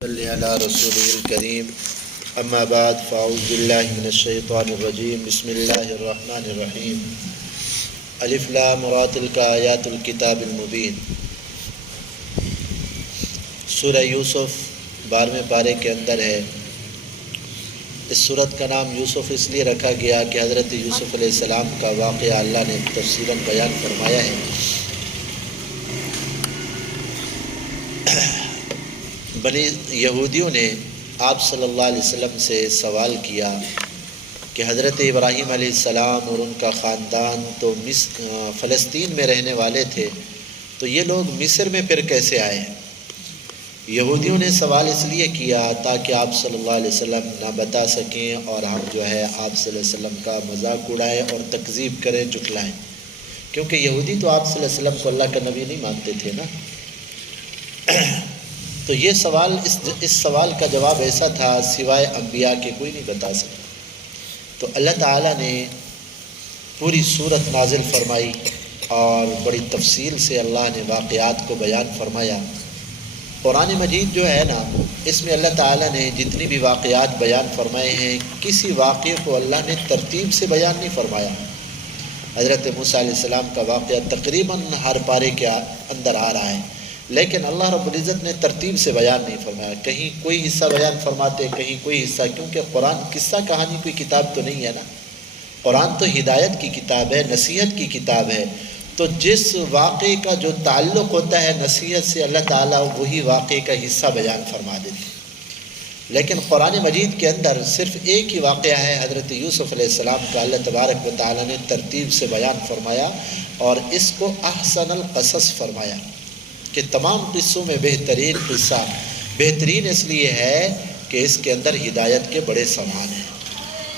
صلی علی رسول الکریم اما بعد فاعوذ باللہ من الشیطان الرجیم بسم اللہ الرحمن الرحیم الف لام را تلک آیات الکتاب المبین۔ سورہ یوسف 12ویں پارے کے اندر ہے۔ اس سورت کا نام یوسف اس لیے رکھا گیا کہ حضرت یوسف علیہ السلام کا واقعہ اللہ نے تفصیلاً بیان فرمایا ہے۔ بنی یہودیوں نے آپ صلی اللہ علیہ وسلم سے سوال کیا کہ حضرت ابراہیم علیہ السلام اور ان کا خاندان تو فلسطین میں رہنے والے تھے، تو یہ لوگ مصر میں پھر کیسے آئے؟ یہودیوں نے سوال اس لیے کیا تاکہ آپ صلی اللہ علیہ وسلم نہ بتا سکیں اور ہم جو ہے آپ صلی اللہ علیہ وسلم کا مذاق اڑائیں اور تکذیب کریں، جھٹلائیں، کیونکہ یہودی تو آپ صلی اللہ علیہ وسلم کو اللہ کا نبی نہیں مانتے تھے نا۔ تو یہ سوال اس سوال کا جواب ایسا تھا سوائے انبیاء کے کوئی نہیں بتا سکتا۔ تو اللہ تعالیٰ نے پوری صورت نازل فرمائی اور بڑی تفصیل سے اللہ نے واقعات کو بیان فرمایا۔ قرآن مجید جو ہے نا، اس میں اللہ تعالیٰ نے جتنی بھی واقعات بیان فرمائے ہیں، کسی واقعے کو اللہ نے ترتیب سے بیان نہیں فرمایا۔ حضرت موسیٰ علیہ السلام کا واقعہ تقریباً ہر پارے کے اندر آ رہا ہے، لیکن اللہ رب العزت نے ترتیب سے بیان نہیں فرمایا۔ کہیں کوئی حصہ بیان فرماتے، کہیں کوئی حصہ، کیونکہ قرآن قصہ کہانی کوئی کتاب تو نہیں ہے نا۔ قرآن تو ہدایت کی کتاب ہے، نصیحت کی کتاب ہے۔ تو جس واقعے کا جو تعلق ہوتا ہے نصیحت سے، اللہ تعالیٰ وہی واقعے کا حصہ بیان فرما دیتے ہیں۔ لیکن قرآن مجید کے اندر صرف ایک ہی واقعہ ہے حضرت یوسف علیہ السلام کا، اللہ تبارک و تعالیٰ نے ترتیب سے بیان فرمایا اور اس کو احسن القصص فرمایا کہ تمام قصوں میں بہترین قصہ، بہترین اس لیے ہے کہ اس کے اندر ہدایت کے بڑے سامان ہیں،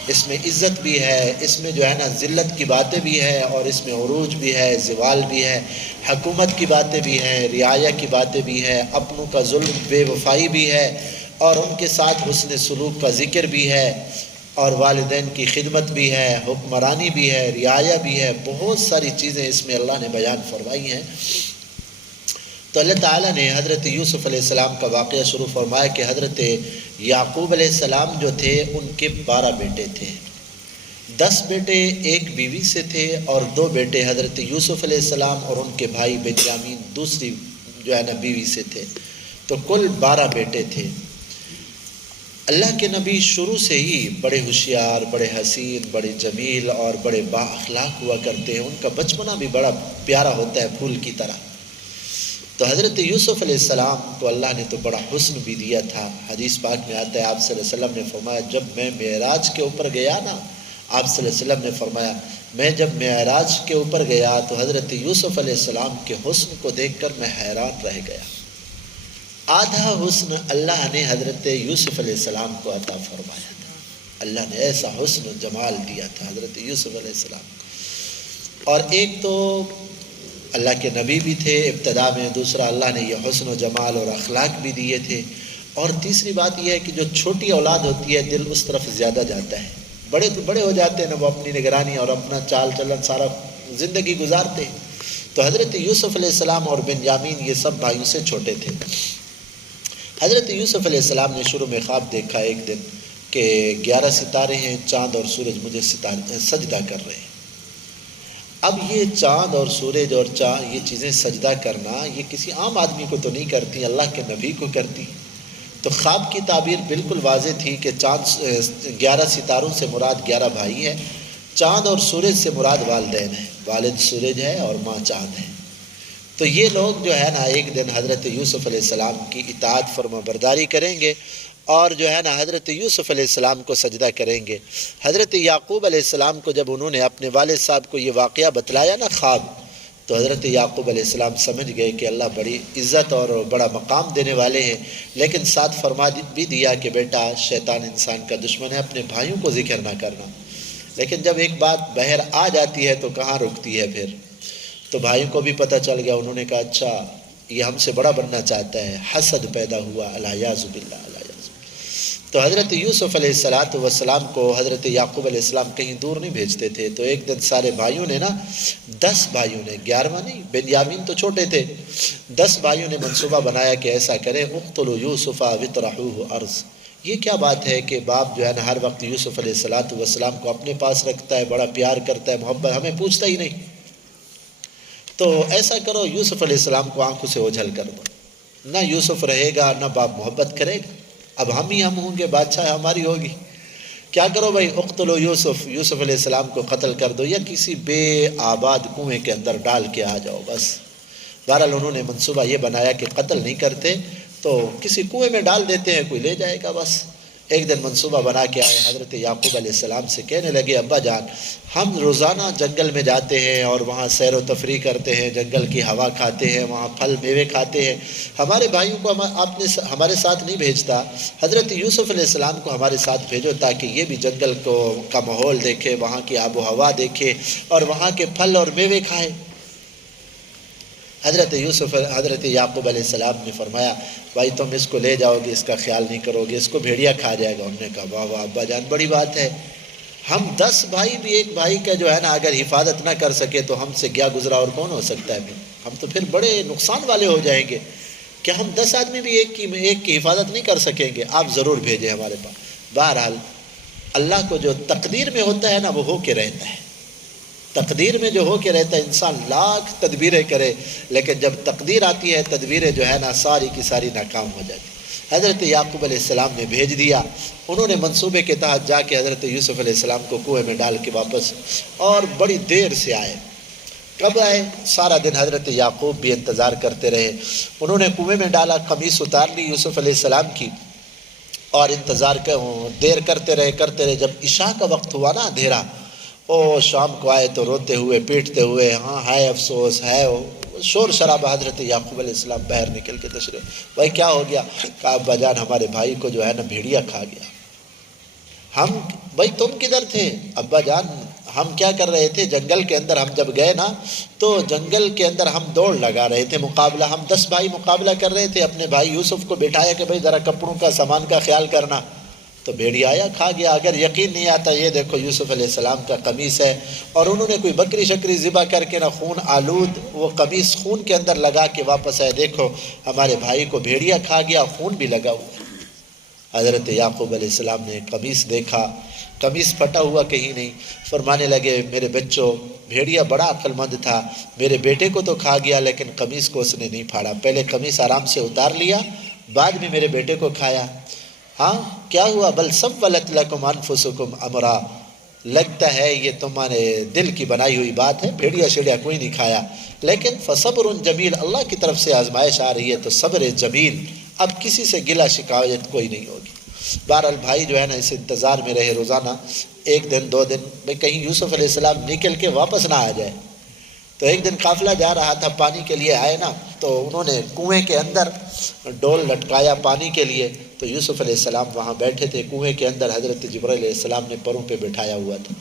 اس میں عزت بھی ہے، اس میں جو ہے نا ذلت کی باتیں بھی ہے، اور اس میں عروج بھی ہے، زوال بھی ہے، حکومت کی باتیں بھی ہیں، رعایا کی باتیں بھی ہیں، اپنوں کا ظلم، بے وفائی بھی ہے، اور ان کے ساتھ حسن سلوک کا ذکر بھی ہے، اور والدین کی خدمت بھی ہے، حکمرانی بھی ہے، رعایا بھی ہے، بہت ساری چیزیں اس میں اللہ نے بیان فرمائی ہیں۔ تو اللہ تعالیٰ نے حضرت یوسف علیہ السلام کا واقعہ شروع فرمایا کہ حضرت یعقوب علیہ السلام جو تھے ان کے 12 بیٹے تھے، 10 بیٹے ایک بیوی سے تھے اور 2 بیٹے حضرت یوسف علیہ السلام اور ان کے بھائی بنیامین دوسری جو ہے نا بیوی سے تھے، تو کل 12 بیٹے تھے۔ اللہ کے نبی شروع سے ہی بڑے ہوشیار، بڑے حسین، بڑے جمیل اور بڑے با اخلاق ہوا کرتے ہیں، ان کا بچپنا بھی بڑا پیارا ہوتا ہے، پھول کی طرح۔ تو حضرت یوسف علیہ السلام کو اللہ نے تو بڑا حسن بھی دیا تھا۔ حدیث پاک میں آتا ہے، آپ صلی اللہ علیہ وسلم نے فرمایا جب میں معراج کے اوپر گیا نا، آپ صلی اللہ علیہ وسلم نے فرمایا میں جب معراج کے اوپر گیا تو حضرت یوسف علیہ السلام کے حسن کو دیکھ کر میں حیران رہ گیا۔ آدھا حسن اللہ نے حضرت یوسف علیہ السلام کو عطا فرمایا تھا۔ اللہ نے ایسا حسن و جمال دیا تھا حضرت یوسف علیہ السلام کو، اور ایک تو اللہ کے نبی بھی تھے ابتدا میں، دوسرا اللہ نے یہ حسن و جمال اور اخلاق بھی دیے تھے، اور تیسری بات یہ ہے کہ جو چھوٹی اولاد ہوتی ہے دل اس طرف زیادہ جاتا ہے۔ بڑے تو بڑے ہو جاتے ہیں نا، وہ اپنی نگرانی اور اپنا چال چلن سارا زندگی گزارتے ہیں۔ تو حضرت یوسف علیہ السلام اور بنیامین یہ سب بھائیوں سے چھوٹے تھے۔ حضرت یوسف علیہ السلام نے شروع میں خواب دیکھا ایک دن کہ 11 ستارے ہیں، چاند اور سورج مجھے سجدہ کر رہے ہیں۔ اب یہ چاند اور سورج اور یہ چیزیں سجدہ کرنا یہ کسی عام آدمی کو تو نہیں کرتی، اللہ کے نبی کو کرتی۔ تو خواب کی تعبیر بالکل واضح تھی کہ چاند 11 ستاروں سے مراد 11 بھائی ہیں، چاند اور سورج سے مراد والدین ہیں، والد سورج ہے اور ماں چاند ہے۔ تو یہ لوگ جو ہے نا ایک دن حضرت یوسف علیہ السلام کی اطاعت فرما برداری کریں گے اور جو ہے نا حضرت یوسف علیہ السلام کو سجدہ کریں گے۔ حضرت یعقوب علیہ السلام کو جب انہوں نے اپنے والد صاحب کو یہ واقعہ بتلایا نا خواب، تو حضرت یعقوب علیہ السلام سمجھ گئے کہ اللہ بڑی عزت اور بڑا مقام دینے والے ہیں، لیکن ساتھ فرما بھی دیا کہ بیٹا شیطان انسان کا دشمن ہے، اپنے بھائیوں کو ذکر نہ کرنا۔ لیکن جب ایک بات بہر آ جاتی ہے تو کہاں رکتی ہے پھر؟ تو بھائیوں کو بھی پتہ چل گیا، انہوں نے کہا اچھا یہ ہم سے بڑا بننا چاہتا ہے، حسد پیدا ہوا، الیاذ باللہ۔ تو حضرت یوسف علیہ السلام کو حضرت یعقوب علیہ السلام کہیں دور نہیں بھیجتے تھے. تو ایک دن سارے بھائیوں نے 10 بھائیوں نے، 11واں نہیں، بنیامین تو چھوٹے تھے، 10 بھائیوں نے منصوبہ بنایا کہ ایسا کریں، اقتلوا یوسف وطرحوہ ارض. یہ کیا بات ہے کہ باپ جو ہے نا ہر وقت یوسف علیہ السلام کو اپنے پاس رکھتا ہے، بڑا پیار کرتا ہے، محبت، ہمیں پوچھتا ہی نہیں. تو ایسا کرو، یوسف علیہ السلام کو آنکھوں سے اوجھل کر دو. نہ یوسف رہے گا، نہ باپ محبت کرے گا. اب ہم ہی ہم ہوں گے، بادشاہ ہماری ہوگی. کیا کرو بھائی، اقتلوا یوسف علیہ السلام کو قتل کر دو یا کسی بے آباد کنویں کے اندر ڈال کے آ جاؤ بس. بہرحال انہوں نے منصوبہ یہ بنایا کہ قتل نہیں کرتے تو کسی کنویں میں ڈال دیتے ہیں، کوئی لے جائے گا بس. ایک دن منصوبہ بنا کے آئے، حضرت یعقوب علیہ السلام سے کہنے لگے، ابا جان ہم روزانہ جنگل میں جاتے ہیں اور وہاں سیر و تفریح کرتے ہیں، جنگل کی ہوا کھاتے ہیں، وہاں پھل میوے کھاتے ہیں، ہمارے بھائیوں کو آپ نے ہمارے ساتھ نہیں بھیجتا. حضرت یوسف علیہ السلام کو ہمارے ساتھ بھیجو تاکہ یہ بھی جنگل کا ماحول دیکھے، وہاں کی آب و ہوا دیکھے اور وہاں کے پھل اور میوے کھائے. حضرت یعقوب علیہ السلام نے فرمایا، بھائی تم اس کو لے جاؤ گے، اس کا خیال نہیں کرو گے، اس کو بھیڑیا کھا جائے گا. انہوں نے کہا واہ واہ ابا جان، بڑی بات ہے. ہم 10 بھائی بھی ایک بھائی کا جو ہے نا اگر حفاظت نہ کر سکے تو ہم سے کیا گزرا اور کون ہو سکتا ہے. ہم تو پھر بڑے نقصان والے ہو جائیں گے. کیا ہم 10 آدمی بھی ایک کی حفاظت نہیں کر سکیں گے؟ آپ ضرور بھیجیں ہمارے پاس. بہرحال اللہ کو جو تقدیر میں ہوتا ہے نا وہ ہو کے رہتا ہے. تقدیر میں جو ہو کے رہتا ہے، انسان لاکھ تدبیریں کرے لیکن جب تقدیر آتی ہے تدبیریں جو ہے نا ساری کی ساری ناکام ہو جاتی. حضرت یعقوب علیہ السلام نے بھیج دیا. انہوں نے منصوبے کے تحت جا کے حضرت یوسف علیہ السلام کو کنویں میں ڈال کے واپس، اور بڑی دیر سے آئے. کب آئے؟ سارا دن حضرت یعقوب بھی انتظار کرتے رہے. انہوں نے کنویں میں ڈالا، قمیص اتار لی یوسف علیہ السلام کی اور انتظار دیر کرتے رہے. جب عشاء کا وقت ہوا نا اندھیرا، شام کو آئے تو روتے ہوئے پیٹتے ہوئے، ہاں ہائے افسوس ہے، شور شرابہ. حضرت یعقوب علیہ السلام باہر نکل کے تشریف، بھائی کیا ہو گیا؟ کہا ابا جان ہمارے بھائی کو جو ہے نا بھیڑیا کھا گیا. ہم بھائی تم کدھر تھے؟ ابا جان ہم کیا کر رہے تھے جنگل کے اندر، ہم جب گئے نا تو جنگل کے اندر ہم دوڑ لگا رہے تھے، مقابلہ، ہم 10 بھائی مقابلہ کر رہے تھے. اپنے بھائی یوسف کو بٹھایا کہ بھائی ذرا کپڑوں کا سامان کا خیال کرنا، تو بھیڑیا آیا کھا گیا. اگر یقین نہیں آتا یہ دیکھو یوسف علیہ السلام کا قمیص ہے، اور انہوں نے کوئی بکری شکری ذبح کر کے نا خون آلود وہ قمیص خون کے اندر لگا کے واپس آئے، دیکھو ہمارے بھائی کو بھیڑیا کھا گیا، خون بھی لگا ہوا. حضرت یعقوب علیہ السلام نے قمیص دیکھا، قمیص پھٹا ہوا کہیں نہیں. فرمانے لگے میرے بچوں، بھیڑیا بڑا عقل مند تھا، میرے بیٹے کو تو کھا گیا لیکن قمیص کو اس نے نہیں پھاڑا. پہلے قمیص آرام سے اتار لیا، بعد میں میرے بیٹے کو کھایا. ہاں کیا ہوا؟ بل سولت لکم انفسکم امرا، لگتا ہے یہ تمہارے دل کی بنائی ہوئی بات ہے، بھیڑیا شیڑیا کوئی نہیں کھایا. لیکن فصبر جمیل، اللہ کی طرف سے آزمائش آ رہی ہے تو صبر جمیل، اب کسی سے گلہ شکایت کوئی نہیں ہوگی. بہرحال بھائی جو ہے نا اس انتظار میں رہے روزانہ، ایک دن 2 دن، بھئی کہیں یوسف علیہ السلام نکل کے واپس نہ آ جائے. تو ایک دن قافلہ جا رہا تھا، پانی کے لیے آئے نا، تو انہوں نے کنویں کے اندر ڈول لٹکایا پانی کے لیے. تو یوسف علیہ السلام وہاں بیٹھے تھے کنویں کے اندر، حضرت جبرائیل علیہ السلام نے پروں پہ بٹھایا ہوا تھا.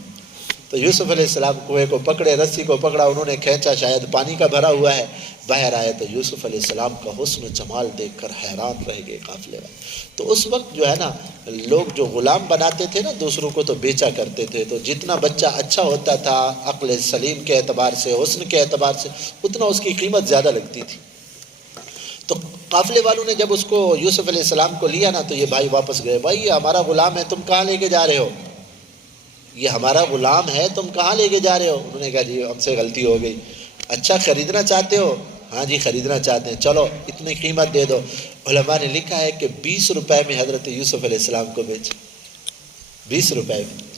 تو یوسف علیہ السلام کنویں کو پکڑے، رسی کو پکڑا، انہوں نے کھینچا، شاید پانی کا بھرا ہوا ہے. باہر آئے تو یوسف علیہ السلام کا حسن و جمال دیکھ کر حیران رہ گئے قافلے والے. تو اس وقت جو ہے نا لوگ جو غلام بناتے تھے نا دوسروں کو تو بیچا کرتے تھے. تو جتنا بچہ اچھا ہوتا تھا عقل سلیم کے اعتبار سے، حسن کے اعتبار سے، اتنا اس کی قیمت زیادہ لگتی تھی. تو قافلے والوں نے جب اس کو یوسف علیہ السلام کو لیا نا تو یہ بھائی واپس گئے. بھائی یہ ہمارا غلام ہے، تم کہاں لے کے جا رہے ہو؟ یہ ہمارا غلام ہے، تم کہاں لے کے جا رہے ہو؟ انہوں نے کہا جی ہم سے غلطی ہو گئی. اچھا خریدنا چاہتے ہو؟ ہاں جی خریدنا چاہتے ہیں، چلو اتنی قیمت دے دو. علماء نے لکھا ہے کہ 20 روپے میں حضرت یوسف علیہ السلام کو بیچے، 20 روپے میں.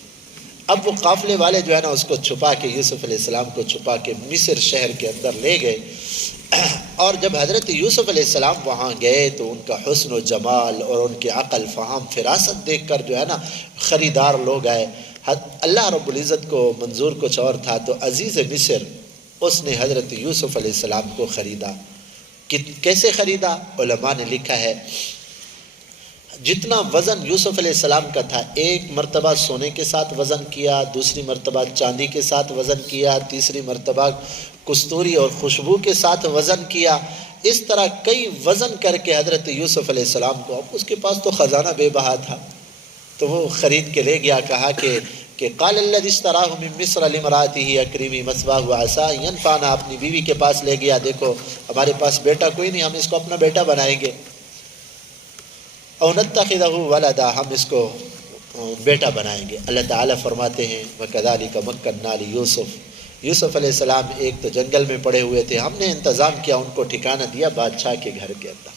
اب وہ قافلے والے جو ہے نا اس کو چھپا کے، یوسف علیہ السلام کو چھپا کے مصر شہر کے اندر لے گئے. اور جب حضرت یوسف علیہ السلام وہاں گئے تو ان کا حسن و جمال اور ان کی عقل فہم فراست دیکھ کر جو ہے نا خریدار لوگ آئے. اللہ رب العزت کو منظور کچھ اور تھا، تو عزیز مصر اس نے حضرت یوسف علیہ السلام کو خریدا. کیسے خریدا؟ علماء نے لکھا ہے جتنا وزن یوسف علیہ السلام کا تھا، ایک مرتبہ سونے کے ساتھ وزن کیا، دوسری مرتبہ چاندی کے ساتھ وزن کیا، تیسری مرتبہ کستوری اور خوشبو کے ساتھ وزن کیا. اس طرح کئی وزن کر کے حضرت یوسف علیہ السلام کو، اب اس کے پاس تو خزانہ بے بہا تھا، تو وہ خرید کے لے گیا، کہا کہ قال الذی اشتراہ من مصر لامرأته اکرمی مثواہ وعسى ان ينفعنا، اپنی بیوی کے پاس لے گیا، دیکھو ہمارے پاس بیٹا کوئی نہیں، ہم اس کو اپنا بیٹا بنائیں گے، او نتخذہ ولدا، ہم اس کو بیٹا بنائیں گے۔ اللہ تعالیٰ فرماتے ہیں وَكَذَلِكَ مَكَّنَّا لِيُوسُفَ، یوسف علیہ السلام ایک تو جنگل میں پڑے ہوئے تھے، ہم نے انتظام کیا، ان کو ٹھکانہ دیا بادشاہ کے گھر کے اندر۔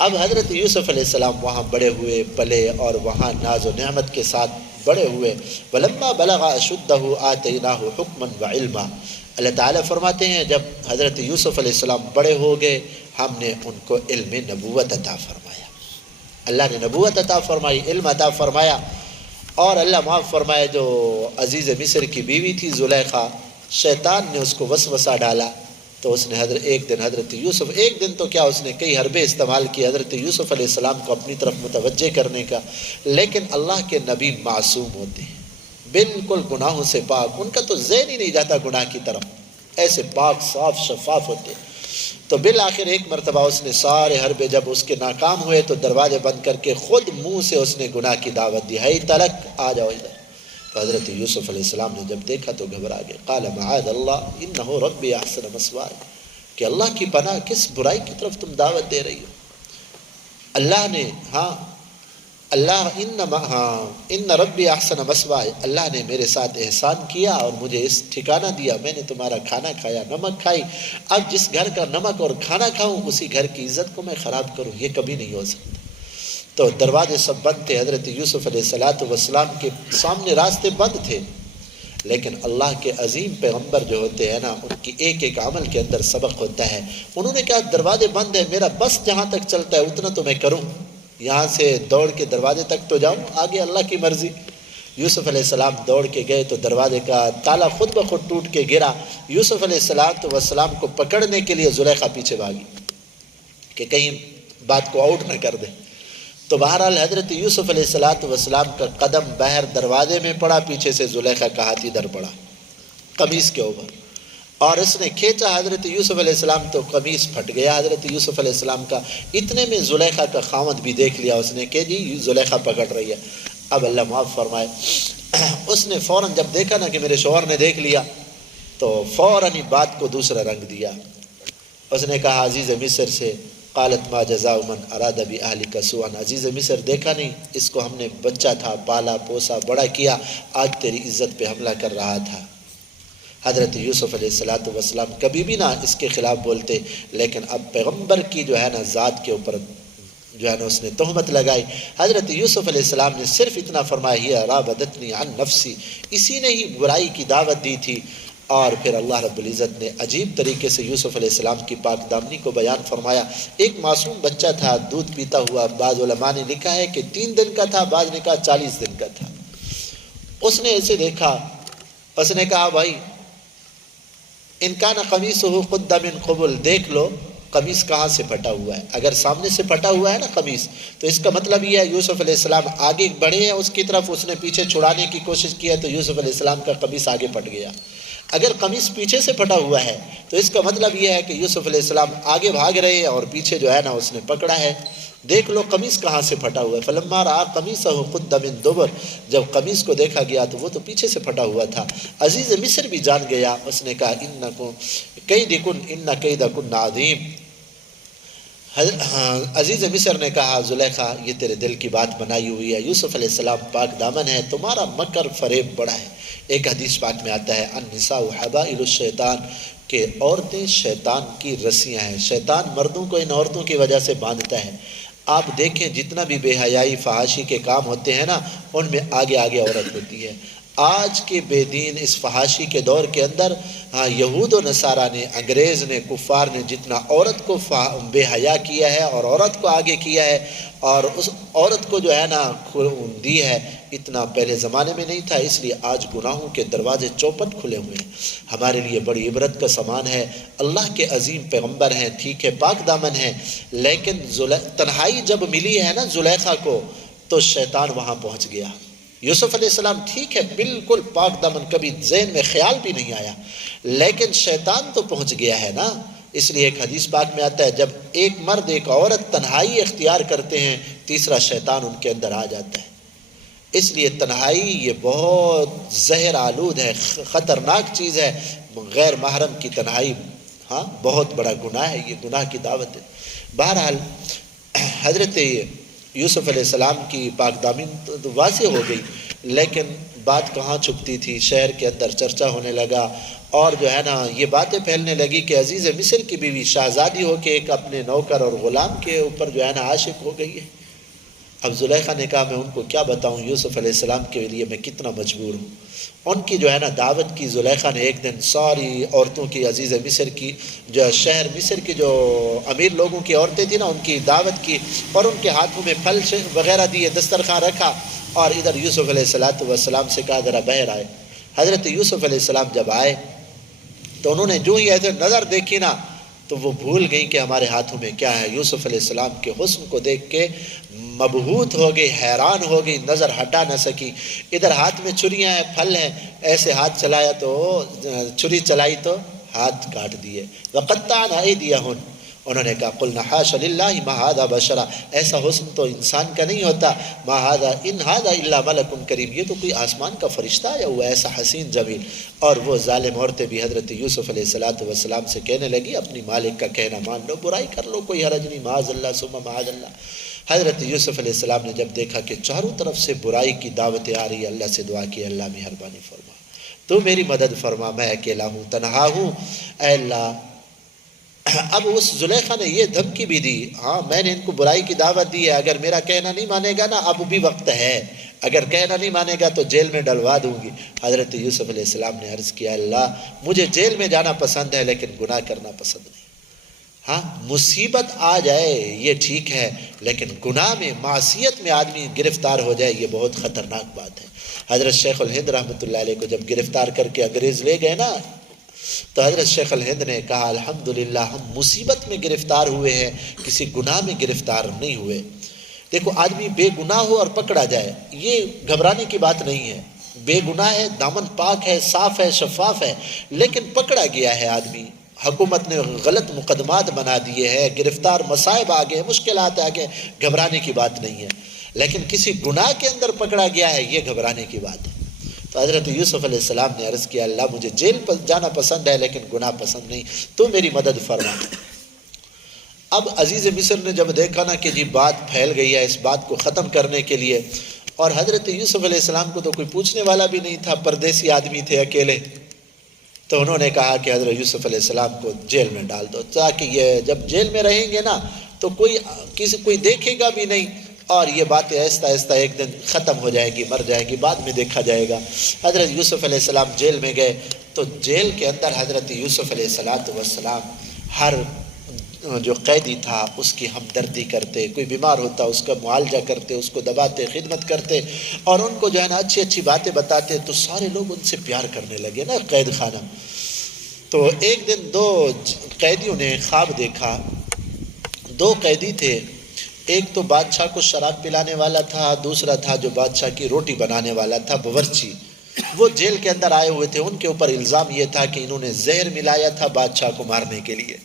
اب حضرت یوسف علیہ السلام وہاں بڑے ہوئے پلے اور وہاں ناز و نعمت کے ساتھ بڑے ہوئے۔ وَلَمَّا بَلَغَ أَشُدَّهُ آتَيْنَاهُ حُكْمًا وَعِلْمًا، اللہ تعالیٰ فرماتے ہیں جب حضرت یوسف علیہ السلام بڑے ہو گئے، ہم نے ان کو علم نبوت عطا فرمایا، اللہ نے نبوت عطا فرمائی، علم عطا فرمایا۔ اور اللہ معاف فرمائے جو عزیز مصر کی بیوی تھی زلیخا، شیطان نے اس کو وسوسہ ڈالا، تو اس نے ایک دن حضرت یوسف، ایک دن تو کیا، اس نے کئی حربے استعمال کی حضرت یوسف علیہ السلام کو اپنی طرف متوجہ کرنے کا، لیکن اللہ کے نبی معصوم ہوتے ہیں، بالکل گناہوں سے پاک، ان کا تو ذہن ہی نہیں جاتا گناہ کی طرف، ایسے پاک صاف شفاف ہوتے۔ تو بالآخر ایک مرتبہ اس نے سارے حربے جب اس کے ناکام ہوئے تو دروازے بند کر کے خود منہ سے اس نے گناہ کی دعوت دی، ہے تلک آ جاؤ ادھر۔ تو حضرت یوسف علیہ السلام نے جب دیکھا تو گھبرا گئے، قال معاذ اللہ انہ ربی احسن مثوایا، کہ اللہ کی پناہ، کس برائی کی طرف تم دعوت دے رہی ہو؟ اللہ نے ان ربی احسن مثوایا، اللہ نے میرے ساتھ احسان کیا اور مجھے اس ٹھکانہ دیا، میں نے تمہارا کھانا کھایا، نمک کھائی، اب جس گھر کا نمک اور کھانا کھاؤں اسی گھر کی عزت کو میں خراب کروں، یہ کبھی نہیں ہو سکتا۔ تو دروازے سب بند تھے، حضرت یوسف علیہ السلام کے سامنے راستے بند تھے، لیکن اللہ کے عظیم پیغمبر جو ہوتے ہیں نا، ان کی ایک ایک عمل کے اندر سبق ہوتا ہے۔ انہوں نے کہا دروازے بند ہے، میرا بس جہاں تک چلتا ہے اتنا تو میں کروں، یہاں سے دوڑ کے دروازے تک تو جاؤں، آگے اللہ کی مرضی۔ یوسف علیہ السلام دوڑ کے گئے تو دروازے کا تالا خود بخود ٹوٹ کے گرا، یوسف علیہ السلام کو پکڑنے کے لیے زلیخا پیچھے بھاگی کہ کہیں بات کو آؤٹ نہ کر دے۔ تو بہرحال حضرت یوسف علیہ السلام کا قدم بہر دروازے میں پڑا، پیچھے سے زلیخا کا ہاتھ ادھر پڑا قمیص کے اوپر، اور اس نے کھینچا حضرت یوسف علیہ السلام تو قمیص پھٹ گیا حضرت یوسف علیہ السلام کا۔ اتنے میں زلیخا کا خاوند بھی دیکھ لیا اس نے کہ جی زلیخا پکڑ رہی ہے۔ اب اللہ معاف فرمائے، اس نے فوراً جب دیکھا نا کہ میرے شوہر نے دیکھ لیا تو فوراً ہی بات کو دوسرا رنگ دیا۔ اس نے کہا عزیز مصر سے، قالت ما جزاء من اراد باهلك سوءا، عزیز مصر دیکھا نہیں، اس کو ہم نے بچہ تھا، پالا پوسا بڑا کیا، آج تیری عزت پہ حملہ کر رہا تھا۔ حضرت یوسف علیہ السلام کبھی بھی نہ اس کے خلاف بولتے، لیکن اب پیغمبر کی جو ہے نا ذات کے اوپر جو ہے نا اس نے تہمت لگائی۔ حضرت یوسف علیہ السلام نے صرف اتنا فرمایا ہی راودتنی عن نفسی، اسی نے ہی برائی کی دعوت دی تھی۔ اور پھر اللہ رب العزت نے عجیب طریقے سے یوسف علیہ السلام کی پاک دامنی کو بیان فرمایا۔ ایک معصوم بچہ تھا دودھ پیتا ہوا، بعض علماء نے لکھا ہے کہ 3 دن کا تھا، بعض نے کہا 40 دن کا تھا۔ اس نے اسے دیکھا، اس نے کہا بھائی ان کان قمیصہ قد من قبل، دیکھ لو قمیص کہاں سے پھٹا ہوا ہے، اگر سامنے سے پھٹا ہوا ہے نا قمیص تو اس کا مطلب یہ ہے یوسف علیہ السلام آگے بڑھے ہیں اس کی طرف، اس نے پیچھے چھڑانے کی کوشش کی ہے تو یوسف علیہ السلام کا قمیص آگے پھٹ گیا۔ اگر قمیص پیچھے سے پھٹا ہوا ہے تو اس کا مطلب یہ ہے کہ یوسف علیہ السلام آگے بھاگ رہے ہیں اور پیچھے جو ہے نا اس نے پکڑا ہے، دیکھ لو قمیص کہاں سے پھٹا ہوا ہے۔ فلما رأى قمیصہ قد من دبر، جب قمیص کو دیکھا گیا تو وہ تو پیچھے سے پھٹا ہوا تھا۔ عزیز مصر بھی جان گیا، اس نے کہا انکم کیدکن ان کیدکن عظیم۔ عزیز مصر نے کہا زلیخا یہ تیرے دل کی بات بنائی ہوئی ہے، یوسف علیہ السلام پاک دامن ہے، تمہارا مکر فریب بڑا ہے۔ ایک حدیث پاک میں آتا ہے النساء حبائل الشیطان، کہ عورتیں شیطان کی رسیاں ہیں، شیطان مردوں کو ان عورتوں کی وجہ سے باندھتا ہے۔ آپ دیکھیں جتنا بھی بے حیائی فحاشی کے کام ہوتے ہیں نا ان میں آگے آگے عورت ہوتی ہے۔ آج کے بے دین اس فحاشی کے دور کے اندر یہود و نصارہ نے، انگریز نے، کفار نے جتنا عورت کو بے حیا کیا ہے اور عورت کو آگے کیا ہے اور اس عورت کو جو ہے نا دی ہے، اتنا پہلے زمانے میں نہیں تھا۔ اس لیے آج گناہوں کے دروازے چوپٹ کھلے ہوئے ہیں، ہمارے لیے بڑی عبرت کا سامان ہے۔ اللہ کے عظیم پیغمبر ہیں، ٹھیک ہے پاک دامن ہیں، لیکن تنہائی جب ملی ہے نا زلیخا کو تو شیطان وہاں پہنچ گیا۔ یوسف علیہ السلام ٹھیک ہے بالکل پاک دامن، کبھی ذہن میں خیال بھی نہیں آیا، لیکن شیطان تو پہنچ گیا ہے نا۔ اس لیے ایک حدیث پاک میں آتا ہے جب ایک مرد ایک عورت تنہائی اختیار کرتے ہیں، تیسرا شیطان ان کے اندر آ جاتا ہے۔ اس لیے تنہائی یہ بہت زہر آلود ہے، خطرناک چیز ہے۔ غیر محرم کی تنہائی ہاں بہت بڑا گناہ ہے، یہ گناہ کی دعوت ہے۔ بہرحال حضرت یوسف علیہ السلام کی پاک دامنی تو واضح ہو گئی، لیکن بات کہاں چھپتی تھی، شہر کے اندر چرچا ہونے لگا، اور جو ہے نا یہ باتیں پھیلنے لگی کہ عزیز مصر کی بیوی شہزادی ہو کے ایک اپنے نوکر اور غلام کے اوپر جو ہے نا عاشق ہو گئی ہے۔ اب زلیخا نے کہا میں ان کو کیا بتاؤں، یوسف علیہ السلام کے لیے میں کتنا مجبور ہوں۔ ان کی جو ہے نا دعوت کی زلیخا نے ایک دن ساری عورتوں کی، عزیز مصر کی جو شہر مصر کی جو امیر لوگوں کی عورتیں تھیں نا ان کی دعوت کی، اور ان کے ہاتھوں میں پھل وغیرہ دیے، دسترخوان رکھا، اور ادھر یوسف علیہ السلام سے کہا ذرا باہر آئے۔ حضرت یوسف علیہ السلام جب آئے تو انہوں نے جو ہی ایسے نظر دیکھی نا تو وہ بھول گئیں کہ ہمارے ہاتھوں میں کیا ہے۔ یوسف علیہ السلام کے حسن کو دیکھ کے مبہوت ہو گئی، حیران ہو گئی، نظر ہٹا نہ سکی۔ ادھر ہاتھ میں چھریاں ہیں، پھل ہیں، ایسے ہاتھ چلایا تو چھری چلائی تو ہاتھ کاٹ دیے۔ وَقَطَّعْنَ أَيْدِيَهُنَّ، انہوں نے کہا قُلْنَا حَاشَ لِلَّهِ مَا هَذَا بَشَرًا، ایسا حسن تو انسان کا نہیں ہوتا، مَا هَذَا إِنْ هَذَا إِلَّا مَلَكٌ کریم، یہ تو کوئی آسمان کا فرشتہ آیا ہوا ایسا حسین جمیل۔ اور وہ ظالم عورتیں بھی حضرت یوسف علیہ السلام سے کہنے لگی اپنی مالک کا کہنا مان لو، برائی کر لو، کوئی حرج نہیں، معاذ اللہ ثم معاذ اللہ۔ حضرت یوسف علیہ السلام نے جب دیکھا کہ چاروں طرف سے برائی کی دعوتیں آ رہی ہیں، اللہ سے دعا کی اللہ مہربانی فرما، تو میری مدد فرما، میں اکیلا ہوں، تنہا ہوں، اے اللہ۔ اب اس زلیخا نے یہ دھمکی بھی دی، ہاں میں نے ان کو برائی کی دعوت دی ہے، اگر میرا کہنا نہیں مانے گا نا اب بھی وقت ہے، اگر کہنا نہیں مانے گا تو جیل میں ڈلوا دوں گی۔ حضرت یوسف علیہ السلام نے عرض کیا اللہ مجھے جیل میں جانا پسند ہے لیکن گناہ کرنا پسند نہیں۔ ہاں مصیبت آ جائے یہ ٹھیک ہے، لیکن گناہ میں، معصیت میں آدمی گرفتار ہو جائے یہ بہت خطرناک بات ہے۔ حضرت شیخ الہند رحمۃ اللہ علیہ کو جب گرفتار کر کے انگریز لے گئے نا تو حضرت شیخ الہند نے کہا الحمدللہ ہم مصیبت میں گرفتار ہوئے ہیں، کسی گناہ میں گرفتار نہیں ہوئے۔ دیکھو آدمی بے گناہ ہو اور پکڑا جائے یہ گھبرانے کی بات نہیں ہے، بے گناہ ہے، دامن پاک ہے، صاف ہے، شفاف ہے، لیکن پکڑا گیا ہے آدمی، حکومت نے غلط مقدمات بنا دیے ہیں، گرفتار، مصائب آ گئے، مشکلات آ گئے، گھبرانے کی بات نہیں ہے۔ لیکن کسی گناہ کے اندر پکڑا گیا ہے یہ گھبرانے کی بات ہے۔ تو حضرت یوسف علیہ السلام نے عرض کیا اللہ مجھے جیل پر جانا پسند ہے لیکن گناہ پسند نہیں، تو میری مدد فرما۔ اب عزیز مصر نے جب دیکھا نا کہ جی بات پھیل گئی ہے، اس بات کو ختم کرنے کے لیے، اور حضرت یوسف علیہ السلام کو تو کوئی پوچھنے والا بھی نہیں تھا، پردیسی آدمی تھے اکیلے، تو انہوں نے کہا کہ حضرت یوسف علیہ السلام کو جیل میں ڈال دو، تاکہ یہ جب جیل میں رہیں گے نا تو کوئی دیکھے گا بھی نہیں، اور یہ باتیں آہستہ آہستہ ایک دن ختم ہو جائے گی، مر جائے گی، بعد میں دیکھا جائے گا۔ حضرت یوسف علیہ السلام جیل میں گئے تو جیل کے اندر حضرت یوسف علیہ السلام ہر جو قیدی تھا اس کی ہمدردی کرتے، کوئی بیمار ہوتا اس کا معالجہ کرتے، اس کو دباتے، خدمت کرتے، اور ان کو جو ہے نا اچھی اچھی باتیں بتاتے، تو سارے لوگ ان سے پیار کرنے لگے نا قید خانہ۔ تو ایک دن دو قیدیوں نے خواب دیکھا، دو قیدی تھے، ایک تو بادشاہ کو شراب پلانے والا تھا، دوسرا تھا جو بادشاہ کی روٹی بنانے والا تھا، باورچی۔ وہ جیل کے اندر آئے ہوئے تھے، ان کے اوپر الزام یہ تھا کہ انہوں نے زہر ملایا تھا بادشاہ کو مارنے کے لیے۔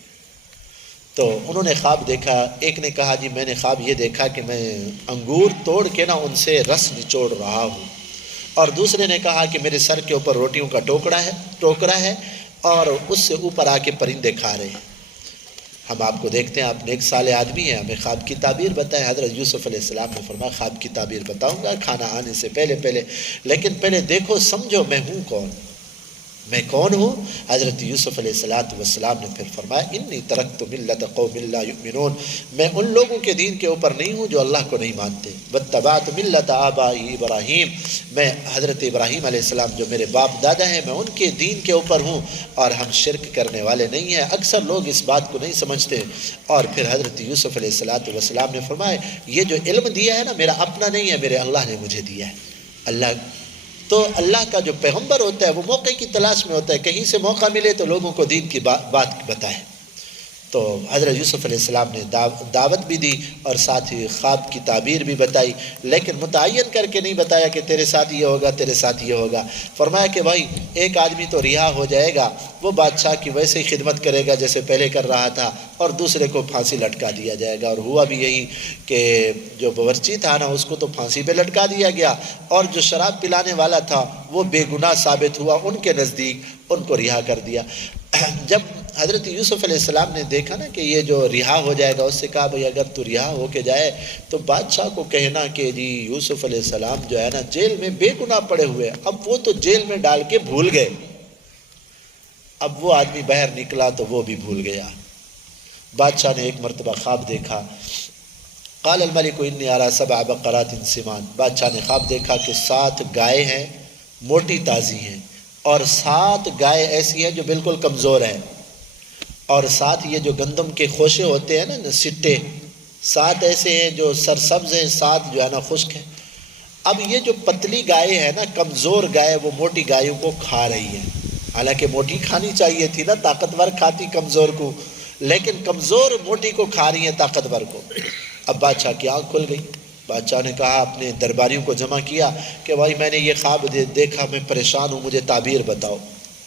تو انہوں نے خواب دیکھا، ایک نے کہا جی میں نے خواب یہ دیکھا کہ میں انگور توڑ کے نا ان سے رس نچوڑ رہا ہوں، اور دوسرے نے کہا کہ میرے سر کے اوپر روٹیوں کا ٹوکرا ہے اور اس سے اوپر آ کے پرندے کھا رہے ہیں۔ ہم آپ کو دیکھتے ہیں، آپ نیک صالح آدمی ہیں، ہمیں خواب کی تعبیر بتائیں۔ حضرت یوسف علیہ السلام نے فرمایا خواب کی تعبیر بتاؤں گا کھانا آنے سے پہلے، لیکن پہلے دیکھو سمجھو میں ہوں کون، میں کون ہوں۔ حضرت یوسف علیہ السلام نے پھر فرمایا انی ترکت ملت قوم لا یؤمنون، میں ان لوگوں کے دین کے اوپر نہیں ہوں جو اللہ کو نہیں مانتے، واتبعت ملت آبائی ابراہیم، میں حضرت ابراہیم علیہ السلام جو میرے باپ دادا ہیں میں ان کے دین کے اوپر ہوں، اور ہم شرک کرنے والے نہیں ہیں۔ اکثر لوگ اس بات کو نہیں سمجھتے۔ اور پھر حضرت یوسف علیہ السلام نے فرمایا یہ جو علم دیا ہے نا میرا اپنا نہیں ہے، میرے اللہ نے مجھے دیا ہے۔ تو اللہ کا جو پیغمبر ہوتا ہے وہ موقع کی تلاش میں ہوتا ہے، کہیں سے موقع ملے تو لوگوں کو دین کی بات بتائے۔ تو حضرت یوسف علیہ السلام نے دعوت بھی دی اور ساتھ ہی خواب کی تعبیر بھی بتائی، لیکن متعین کر کے نہیں بتایا کہ تیرے ساتھ یہ ہوگا، تیرے ساتھ یہ ہوگا۔ فرمایا کہ بھائی ایک آدمی تو رہا ہو جائے گا، وہ بادشاہ کی ویسے ہی خدمت کرے گا جیسے پہلے کر رہا تھا، اور دوسرے کو پھانسی لٹکا دیا جائے گا۔ اور ہوا بھی یہی کہ جو باورچی تھا نا اس کو تو پھانسی پہ لٹکا دیا گیا، اور جو شراب پلانے والا تھا وہ بے گناہ ثابت ہوا، ان کے نزدیک ان کو رہا کر دیا۔ جب حضرت یوسف علیہ السلام نے دیکھا نا کہ یہ جو رہا ہو جائے گا، اس سے کہا بھئی اگر تو رہا ہو کے جائے تو بادشاہ کو کہنا کہ جی یوسف علیہ السلام جو ہے نا جیل میں بے گناہ پڑے ہوئے، اب وہ تو جیل میں ڈال کے بھول گئے، اب وہ آدمی باہر نکلا تو وہ بھی بھول گیا۔ بادشاہ نے ایک مرتبہ خواب دیکھا، قال الملک انی اری 7 بقرات سمان، بادشاہ نے خواب دیکھا کہ 7 گائے ہیں موٹی تازی ہیں، اور 7 گائے ایسی ہیں جو بالکل کمزور ہیں، اور ساتھ یہ جو گندم کے خوشے ہوتے ہیں نا سٹے، 7 ایسے ہیں جو سرسبز ہیں، 7 جو ہے نا خشک ہیں۔ اب یہ جو پتلی گائے ہیں نا، کمزور گائے وہ موٹی گایوں کو کھا رہی ہیں، حالانکہ موٹی کھانی چاہیے تھی نا، طاقتور کھاتی کمزور کو، لیکن کمزور موٹی کو کھا رہی ہیں طاقتور کو۔ اب بادشاہ کی آنکھ کھل گئی، بادشاہ نے کہا اپنے درباریوں کو جمع کیا کہ بھائی میں نے یہ خواب دیکھا، میں پریشان ہوں، مجھے تعبیر بتاؤ۔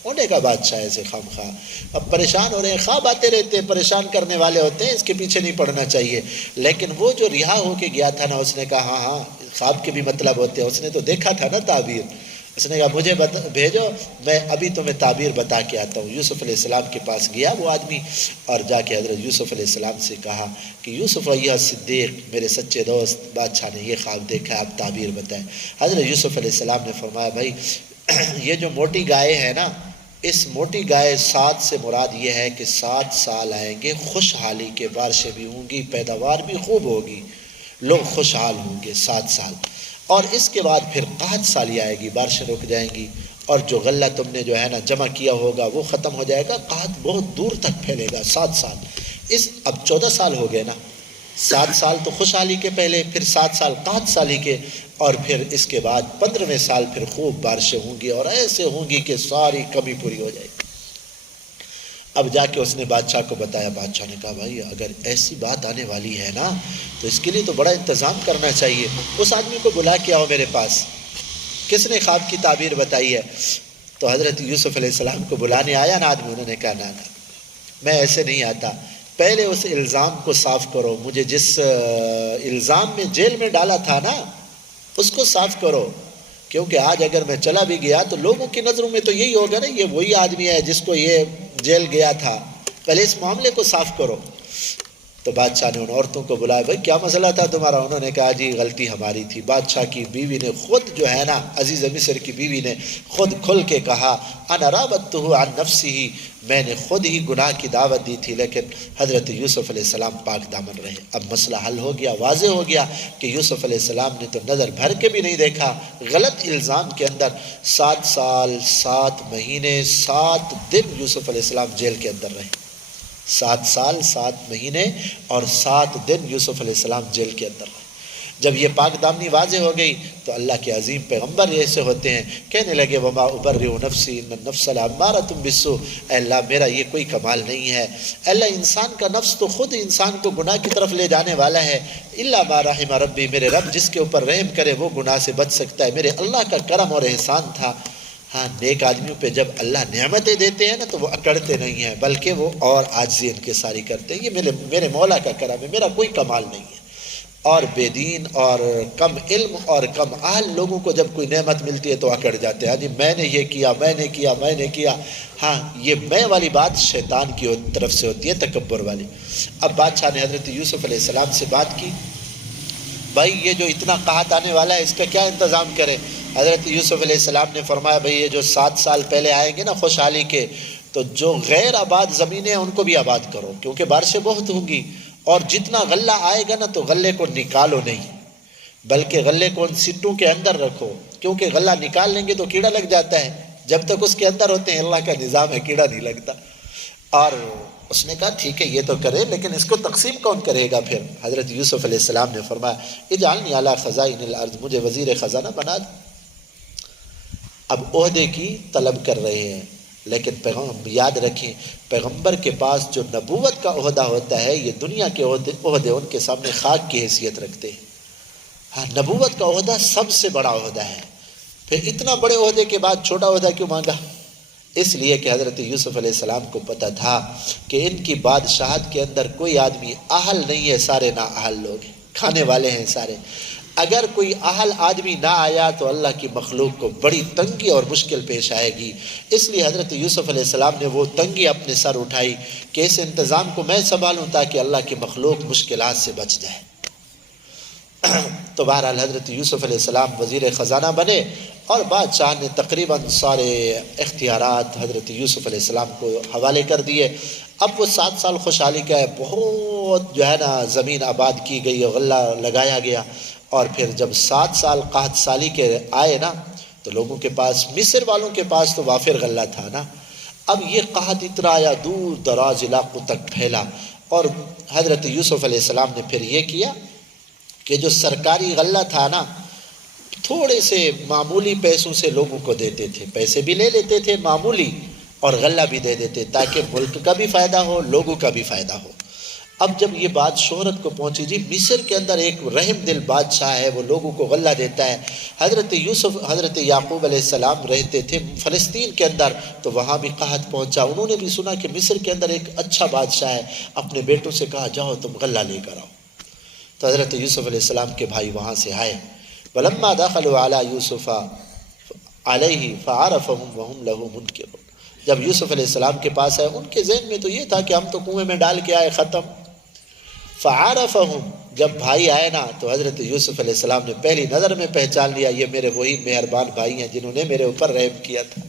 انہوں نے کہا بادشاہ ایسے خام خواہ اب پریشان ہو رہے ہیں، خواب آتے رہتے ہیں، پریشان کرنے والے ہوتے ہیں، اس کے پیچھے نہیں پڑنا چاہیے۔ لیکن وہ جو رہا ہو کے گیا تھا نا، اس نے کہا ہاں خواب کے بھی مطلب ہوتے ہیں، اس نے تو دیکھا تھا نا تعبیر۔ اس نے کہا مجھے بھیجو، میں ابھی تمہیں تعبیر بتا کے آتا ہوں۔ یوسف علیہ السلام کے پاس گیا وہ آدمی، اور جا کے حضرت یوسف علیہ السلام سے کہا کہ یوسف ایھا صدیق، میرے سچے دوست، بادشاہ نے یہ خواب دیکھا ہے، آپ تعبیر بتائیں۔ حضرت یوسف علیہ السلام نے فرمایا بھائی یہ جو موٹی گائے ہے نا، اس موٹی گائے 7 سے مراد یہ ہے کہ 7 سال آئیں گے خوشحالی کے، بارشیں بھی ہوں گی، پیداوار بھی خوب ہوگی، لوگ خوشحال ہوں گے 7 سال، اور اس کے بعد پھر قحط سالی آئے گی، بارشیں رک جائیں گی، اور جو غلہ تم نے جو ہے نا جمع کیا ہوگا وہ ختم ہو جائے گا، قحط بہت دور تک پھیلے گا 7 سال۔ اب 14 سال ہو گئے نا، 7 سال تو خوشحالی کے پہلے، پھر 7 سال قحط سالی کے، اور پھر اس کے بعد 15ویں سال پھر خوب بارشیں ہوں گی، اور ایسے ہوں گی کہ ساری کمی پوری ہو جائے گی۔ اب جا کے اس نے بادشاہ کو بتایا، بادشاہ نے کہا بھائی اگر ایسی بات آنے والی ہے نا تو اس کے لیے تو بڑا انتظام کرنا چاہیے، اس آدمی کو بلا کے آؤ میرے پاس، کس نے خواب کی تعبیر بتائی ہے۔ تو حضرت یوسف علیہ السلام کو بلانے آیا نا آدمی، انہوں نے کہا نا میں ایسے نہیں آتا، پہلے اس الزام کو صاف کرو، مجھے جس الزام میں جیل میں ڈالا تھا نا اس کو صاف کرو، کیونکہ آج اگر میں چلا بھی گیا تو لوگوں کی نظروں میں تو یہی ہوگا نا یہ وہی آدمی ہے جس کو یہ جیل گیا تھا، پہلے اس معاملے کو صاف کرو۔ تو بادشاہ نے ان عورتوں کو بلایا، بھائی کیا مسئلہ تھا تمہارا؟ انہوں نے کہا جی غلطی ہماری تھی۔ بادشاہ کی بیوی نے خود جو ہے نا، عزیز مصر کی بیوی نے خود کھل کے کہا انا راودتہ عن نفسہ، میں نے خود ہی گناہ کی دعوت دی تھی، لیکن حضرت یوسف علیہ السلام پاک دامن رہے۔ اب مسئلہ حل ہو گیا، واضح ہو گیا کہ یوسف علیہ السلام نے تو نظر بھر کے بھی نہیں دیکھا، غلط الزام کے اندر 7 سال 7 مہینے 7 دن یوسف علیہ السلام جیل کے اندر رہے، 7 سال 7 مہینے اور 7 دن یوسف علیہ السلام جیل کے اندر رہے۔ جب یہ پاک دامنی واضح ہو گئی تو اللہ کے عظیم پیغمبر ایسے ہوتے ہیں، کہنے لگے وما ابرئ نفسی ان النفس لامارۃ بالسوء، اے اللہ میرا یہ کوئی کمال نہیں ہے، اے اللہ انسان کا نفس تو خود انسان کو گناہ کی طرف لے جانے والا ہے، الا ما رحم ربی، میرے رب جس کے اوپر رحم کرے وہ گناہ سے بچ سکتا ہے، میرے اللہ کا کرم اور احسان تھا۔ ہاں نیک آدمیوں پہ جب اللہ نعمتیں دیتے ہیں نا تو وہ اکڑتے نہیں ہیں، بلکہ وہ اور عاجزی انکساری کرتے ہیں، یہ میرے مولا کا کرم ہے، میرا کوئی کمال نہیں ہے۔ اور بے دین اور کم علم اور کم اہل لوگوں کو جب کوئی نعمت ملتی ہے تو اکڑ جاتے ہیں، میں نے یہ کیا، میں نے کیا، میں نے کیا۔ ہاں یہ میں والی بات شیطان کی طرف سے ہوتی ہے، تکبر والی۔ اب بادشاہ نے حضرت یوسف علیہ السلام سے بات کی، بھائی یہ جو اتنا قحط آنے والا ہے اس کا کیا انتظام کرے؟ حضرت یوسف علیہ السلام نے فرمایا بھئی یہ جو 7 سال پہلے آئیں گے نا خوشحالی کے، تو جو غیر آباد زمینیں ہیں ان کو بھی آباد کرو، کیونکہ بارشیں بہت ہوں گی، اور جتنا غلہ آئے گا نا تو غلے کو نکالو نہیں، بلکہ غلے کو ان سٹوں کے اندر رکھو، کیونکہ غلہ نکال لیں گے تو کیڑا لگ جاتا ہے، جب تک اس کے اندر ہوتے ہیں اللہ کا نظام ہے کیڑا نہیں لگتا۔ اور اس نے کہا ٹھیک ہے یہ تو کرے، لیکن اس کو تقسیم کون کرے گا پھر؟ حضرت یوسف علیہ السلام نے فرمایا اجعلنی علی خزائن الارض، مجھے وزیر خزانہ بنا دو۔ اب عہدے کی طلب کر رہے ہیں، لیکن یاد رکھیں پیغمبر کے پاس جو نبوت کا عہدہ ہوتا ہے یہ دنیا کے عہدے ان کے سامنے خاک کی حیثیت رکھتے ہیں. ہاں نبوت کا عہدہ سب سے بڑا عہدہ ہے. پھر اتنا بڑے عہدے کے بعد چھوٹا عہدہ کیوں مانگا؟ اس لیے کہ حضرت یوسف علیہ السلام کو پتہ تھا کہ ان کی بادشاہت کے اندر کوئی آدمی اہل نہیں ہے، سارے نااہل لوگ ہیں، کھانے والے ہیں سارے. اگر کوئی اہل آدمی نہ آیا تو اللہ کی مخلوق کو بڑی تنگی اور مشکل پیش آئے گی. اس لیے حضرت یوسف علیہ السلام نے وہ تنگی اپنے سر اٹھائی کہ اس انتظام کو میں سنبھالوں تاکہ اللہ کی مخلوق مشکلات سے بچ جائے. تو بہرحال حضرت یوسف علیہ السلام وزیر خزانہ بنے اور بادشاہ نے تقریباً سارے اختیارات حضرت یوسف علیہ السلام کو حوالے کر دیے. اب وہ 7 سال خوشحالی کا ہے، بہت جو ہے نا زمین آباد کی گئی، غلہ لگایا گیا. اور پھر جب 7 سال قحط سالی کے آئے نا تو لوگوں کے پاس، مصر والوں کے پاس تو وافر غلہ تھا نا. اب یہ قحط اتنا آیا، دور دراز علاقوں تک پھیلا. اور حضرت یوسف علیہ السلام نے پھر یہ کیا کہ جو سرکاری غلہ تھا نا تھوڑے سے معمولی پیسوں سے لوگوں کو دیتے تھے، پیسے بھی لے لیتے تھے معمولی اور غلہ بھی دے دیتے تاکہ ملک کا بھی فائدہ ہو، لوگوں کا بھی فائدہ ہو. اب جب یہ بات شہرت کو پہنچی، جی مصر کے اندر ایک رحم دل بادشاہ ہے، وہ لوگوں کو غلہ دیتا ہے. حضرت یعقوب علیہ السلام رہتے تھے فلسطین کے اندر، تو وہاں بھی قحط پہنچا. انہوں نے بھی سنا کہ مصر کے اندر ایک اچھا بادشاہ ہے، اپنے بیٹوں سے کہا جاؤ تم غلہ لے کر آؤ. تو حضرت یوسف علیہ السلام کے بھائی وہاں سے آئے. وَلَمَّا دَخَلُوا عَلَى يُوسُفَ عَلَيْهِ فَعَرَفَهُمْ وَهُمْ لَهُ مُنْكِرُونَ. جب یوسف علیہ السلام کے پاس آئے ان کے ذہن میں تو یہ تھا کہ ہم تو کنویں میں ڈال کے آئے، ختم. فَعَرَفَهُمْ، جب بھائی آئے نا تو حضرت یوسف علیہ السلام نے پہلی نظر میں پہچان لیا یہ میرے وہی مہربان بھائی ہیں جنہوں نے میرے اوپر رحم کیا تھا.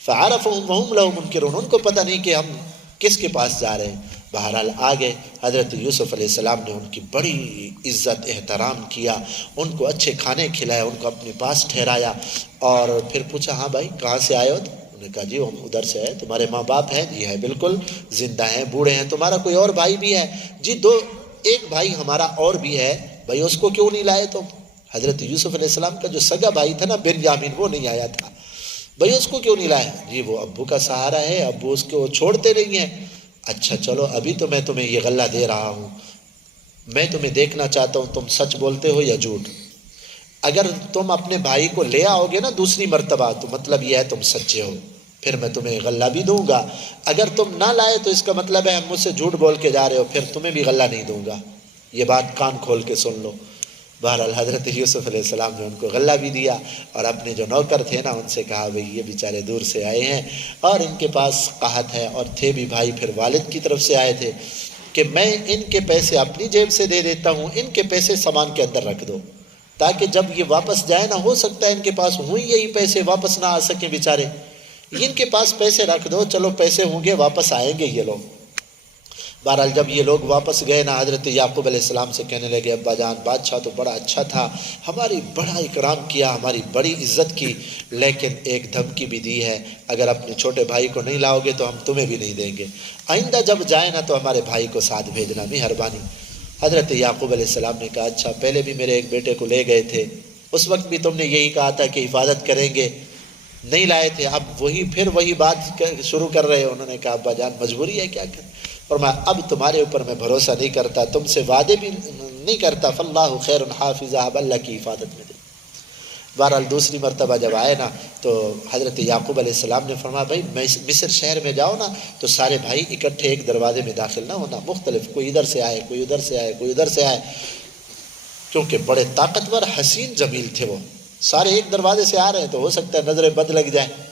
فَعَرَفَهُمْ وَهُمْ لَهُ مُنْكِرُونَ، ان کو پتہ نہیں کہ ہم کس کے پاس جا رہے ہیں. بہرحال آگے حضرت یوسف علیہ السلام نے ان کی بڑی عزت احترام کیا، ان کو اچھے کھانے کھلائے، ان کو اپنے پاس ٹھہرایا. اور پھر پوچھا ہاں بھائی کہاں سے آئے ہو؟ انہوں نے کہا جی ہم ادھر سے ہے. تمہارے ماں باپ ہیں؟ جی ہے بالکل زندہ ہیں، بوڑھے ہیں. تمہارا کوئی اور بھائی بھی ہے؟ جی ایک بھائی ہمارا اور بھی ہے. بھائی اس کو کیوں نہیں لائے تم؟ حضرت یوسف علیہ السلام کا جو سگا بھائی تھا نا بنیامین، وہ نہیں آیا تھا. بھائی اس کو کیوں نہیں لائے؟ جی وہ ابو کا سہارا ہے، ابو اس کو چھوڑتے نہیں ہیں. اچھا چلو ابھی تو میں تمہیں یہ غلہ دے رہا ہوں، میں تمہیں دیکھنا چاہتا ہوں تم سچ بولتے ہو یا جھوٹ. اگر تم اپنے بھائی کو لے آؤ گے نا دوسری مرتبہ تو مطلب یہ ہے تم سچے ہو، پھر میں تمہیں غلہ بھی دوں گا. اگر تم نہ لائے تو اس کا مطلب ہے ہم مجھ سے جھوٹ بول کے جا رہے ہو، پھر تمہیں بھی غلہ نہیں دوں گا. یہ بات کان کھول کے سن لو. بہرحال حضرت یوسف علیہ السلام نے ان کو غلہ بھی دیا اور اپنے جو نوکر تھے نا ان سے کہا بھئی یہ بیچارے دور سے آئے ہیں اور ان کے پاس قحط ہے، اور تھے بھی بھائی پھر والد کی طرف سے آئے تھے، کہ میں ان کے پیسے اپنی جیب سے دے دیتا ہوں، ان کے پیسے سامان کے اندر رکھ دو تاکہ جب یہ واپس جائے نا، ہو سکتا ہے ان کے پاس ہوں یہی پیسے واپس نہ آ سکیں بیچارے، ان کے پاس پیسے رکھ دو، چلو پیسے ہوں گے واپس آئیں گے یہ لوگ. بہرحال جب یہ لوگ واپس گئے نا حضرت یعقوب علیہ السلام سے کہنے لگے ابا جان بادشاہ تو بڑا اچھا تھا، ہماری بڑا اکرام کیا، ہماری بڑی عزت کی، لیکن ایک دھمکی بھی دی ہے اگر اپنے چھوٹے بھائی کو نہیں لاؤ گے تو ہم تمہیں بھی نہیں دیں گے، آئندہ جب جائیں نا تو ہمارے بھائی کو ساتھ بھیجنا مہربانی. حضرت یعقوب علیہ السلام نے کہا اچھا پہلے بھی میرے ایک بیٹے کو لے گئے تھے، اس وقت بھی تم نے یہی کہا تھا کہ حفاظت کریں گے، نہیں لائے تھے، اب وہی بات شروع کر رہے ہیں. انہوں نے کہا ابا جان مجبوری ہے کیا کریں. اور میں اب تمہارے اوپر میں بھروسہ نہیں کرتا، تم سے وعدے بھی نہیں کرتا، فاللہ خیر حافظہ، اب اللہ کی حفاظت میں دے. بہرحال دوسری مرتبہ جب آئے نا تو حضرت یعقوب علیہ السلام نے فرمایا بھائی مصر شہر میں جاؤ نا تو سارے بھائی اکٹھے ایک دروازے میں داخل نہ ہونا، مختلف، کوئی ادھر سے آئے، کوئی ادھر سے آئے، کوئی ادھر سے آئے، کیونکہ بڑے طاقتور حسین جمیل تھے وہ، سارے ایک دروازے سے آ رہے ہیں تو ہو سکتا ہے نظر بد لگ جائے.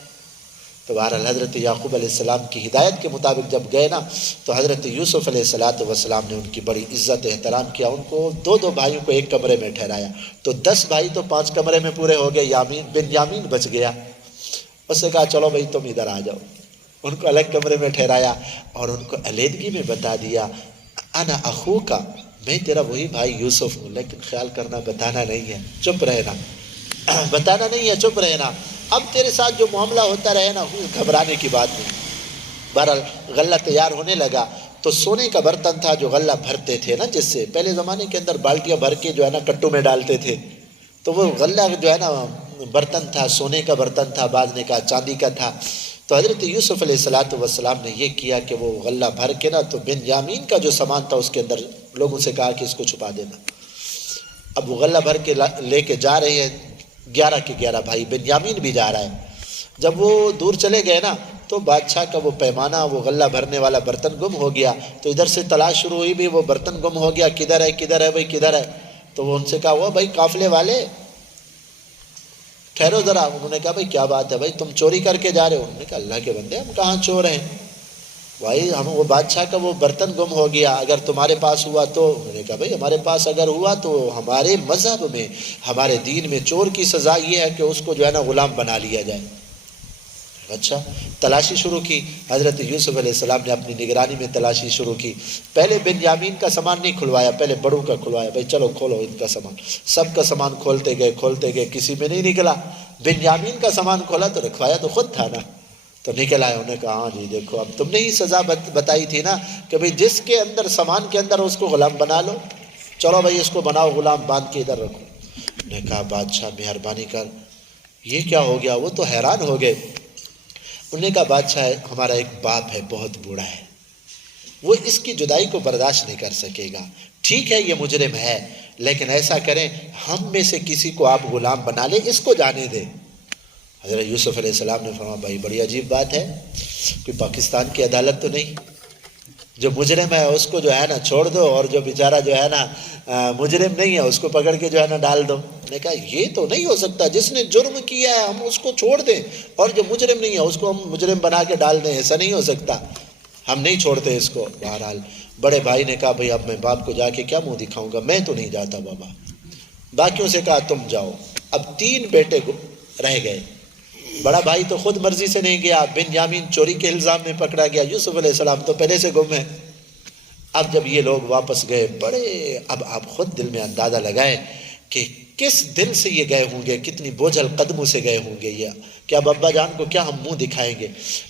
تو بہرحال حضرت یعقوب علیہ السلام کی ہدایت کے مطابق جب گئے نا تو حضرت یوسف علیہ السلام نے ان کی بڑی عزت احترام کیا، ان کو دو بھائیوں کو ایک کمرے میں ٹھہرایا. تو 10 بھائی تو 5 کمرے میں پورے ہو گئے، بنیامین بچ گیا. اس نے کہا چلو بھائی تم ادھر آ جاؤ، ان کو الگ کمرے میں ٹھہرایا اور ان کو علیحدگی میں بتا دیا انا اخوک، میں تیرا وہی بھائی یوسف ہوں، لیکن خیال کرنا بتانا نہیں ہے، چپ رہنا، بتانا نہیں ہے، چپ رہنا. اب تیرے ساتھ جو معاملہ ہوتا رہے نا گھبرانے کی بات نہیں. بہرحال غلہ تیار ہونے لگا تو سونے کا برتن تھا جو غلہ بھرتے تھے نا، جس سے پہلے زمانے کے اندر بالٹیاں بھر کے جو ہے نا کٹو میں ڈالتے تھے، تو وہ غلہ جو ہے نا برتن تھا، سونے کا برتن تھا، بعض نے کہا چاندی کا تھا. تو حضرت یوسف علیہ السلام نے یہ کیا کہ وہ غلہ بھر کے نا تو بنیامین کا جو سامان تھا اس کے اندر لوگوں سے کہا کہ اس کو چھپا دینا. اب وہ غلہ بھر کے لے کے جا رہے ہیں 11 کے 11 بھائی، بنیامین بھی جا رہا ہے. جب وہ دور چلے گئے نا تو بادشاہ کا وہ پیمانہ، وہ غلہ بھرنے والا برتن گم ہو گیا. تو ادھر سے تلاش شروع ہوئی، بھی وہ برتن گم ہو گیا، کدھر ہے کدھر ہے بھائی کدھر ہے. تو وہ ان سے کہا وہ بھائی قافلے والے ٹھہرو ذرا. انہوں نے کہا بھائی کیا بات ہے بھائی، تم چوری کر کے جا رہے ہو؟ انہوں نے کہا اللہ کے بندے ہم کہاں چور ہیں بھائی، ہم وہ بادشاہ کا وہ برتن گم ہو گیا، اگر تمہارے پاس ہوا تو. انہوں نے کہا بھائی ہمارے پاس اگر ہوا تو ہمارے مذہب میں، ہمارے دین میں چور کی سزا یہ ہے کہ اس کو جو ہے نا غلام بنا لیا جائے. اچھا، تلاشی شروع کی. حضرت یوسف علیہ السلام نے اپنی نگرانی میں تلاشی شروع کی. پہلے بنیامین کا سامان نہیں کھلوایا، پہلے بڑوں کا کھلوایا. بھائی چلو کھولو ان کا سامان. سب کا سامان کھولتے گئے، کسی میں نہیں نکلا. بنیامین کا سامان کھولا تو رکھوایا تو خود تھا نا، تو نکل آئے. انہوں نے کہا ہاں جی دیکھو اب تم نے ہی سزا بتائی تھی نا کہ بھئی جس کے اندر سامان کے اندر اس کو غلام بنا لو. چلو بھائی اس کو بناؤ غلام، باندھ کے ادھر رکھو. انہوں نے کہا بادشاہ مہربانی کر، یہ کیا ہو گیا؟ وہ تو حیران ہو گئے. انہوں نے کہا بادشاہ ہمارا ایک باپ ہے بہت بوڑھا ہے، وہ اس کی جدائی کو برداشت نہیں کر سکے گا. ٹھیک ہے یہ مجرم ہے، لیکن ایسا کریں ہم میں سے کسی کو آپ غلام بنا لیں، اس کو جانے دیں. حضرت یوسف علیہ السلام نے فرمایا بھائی بڑی عجیب بات ہے، کوئی پاکستان کی عدالت تو نہیں؟ جو مجرم ہے اس کو جو ہے نا چھوڑ دو، اور جو بیچارہ جو ہے نا مجرم نہیں ہے اس کو پکڑ کے جو ہے نا ڈال دو. میں نے کہا یہ تو نہیں ہو سکتا، جس نے جرم کیا ہے ہم اس کو چھوڑ دیں اور جو مجرم نہیں ہے اس کو ہم مجرم بنا کے ڈال دیں، ایسا نہیں ہو سکتا، ہم نہیں چھوڑتے اس کو. بہرحال بڑے بھائی نے کہا بھئی اب میں باپ کو جا کے کیا منہ دکھاؤں گا، میں تو نہیں جاتا بابا. باقیوں سے کہا تم جاؤ. اب 3 بیٹے رہ گئے. بڑا بھائی تو خود مرضی سے نہیں گیا، بنیامین چوری کے الزام میں پکڑا گیا، یوسف علیہ السلام تو پہلے سے گم ہے. اب جب یہ لوگ واپس گئے بڑے، اب آپ خود دل میں اندازہ لگائیں کہ کس دل سے یہ گئے ہوں گے، کتنی بوجھل قدموں سے گئے ہوں گے. یہ کہ اب ابا جان کو کیا ہم منہ دکھائیں گے.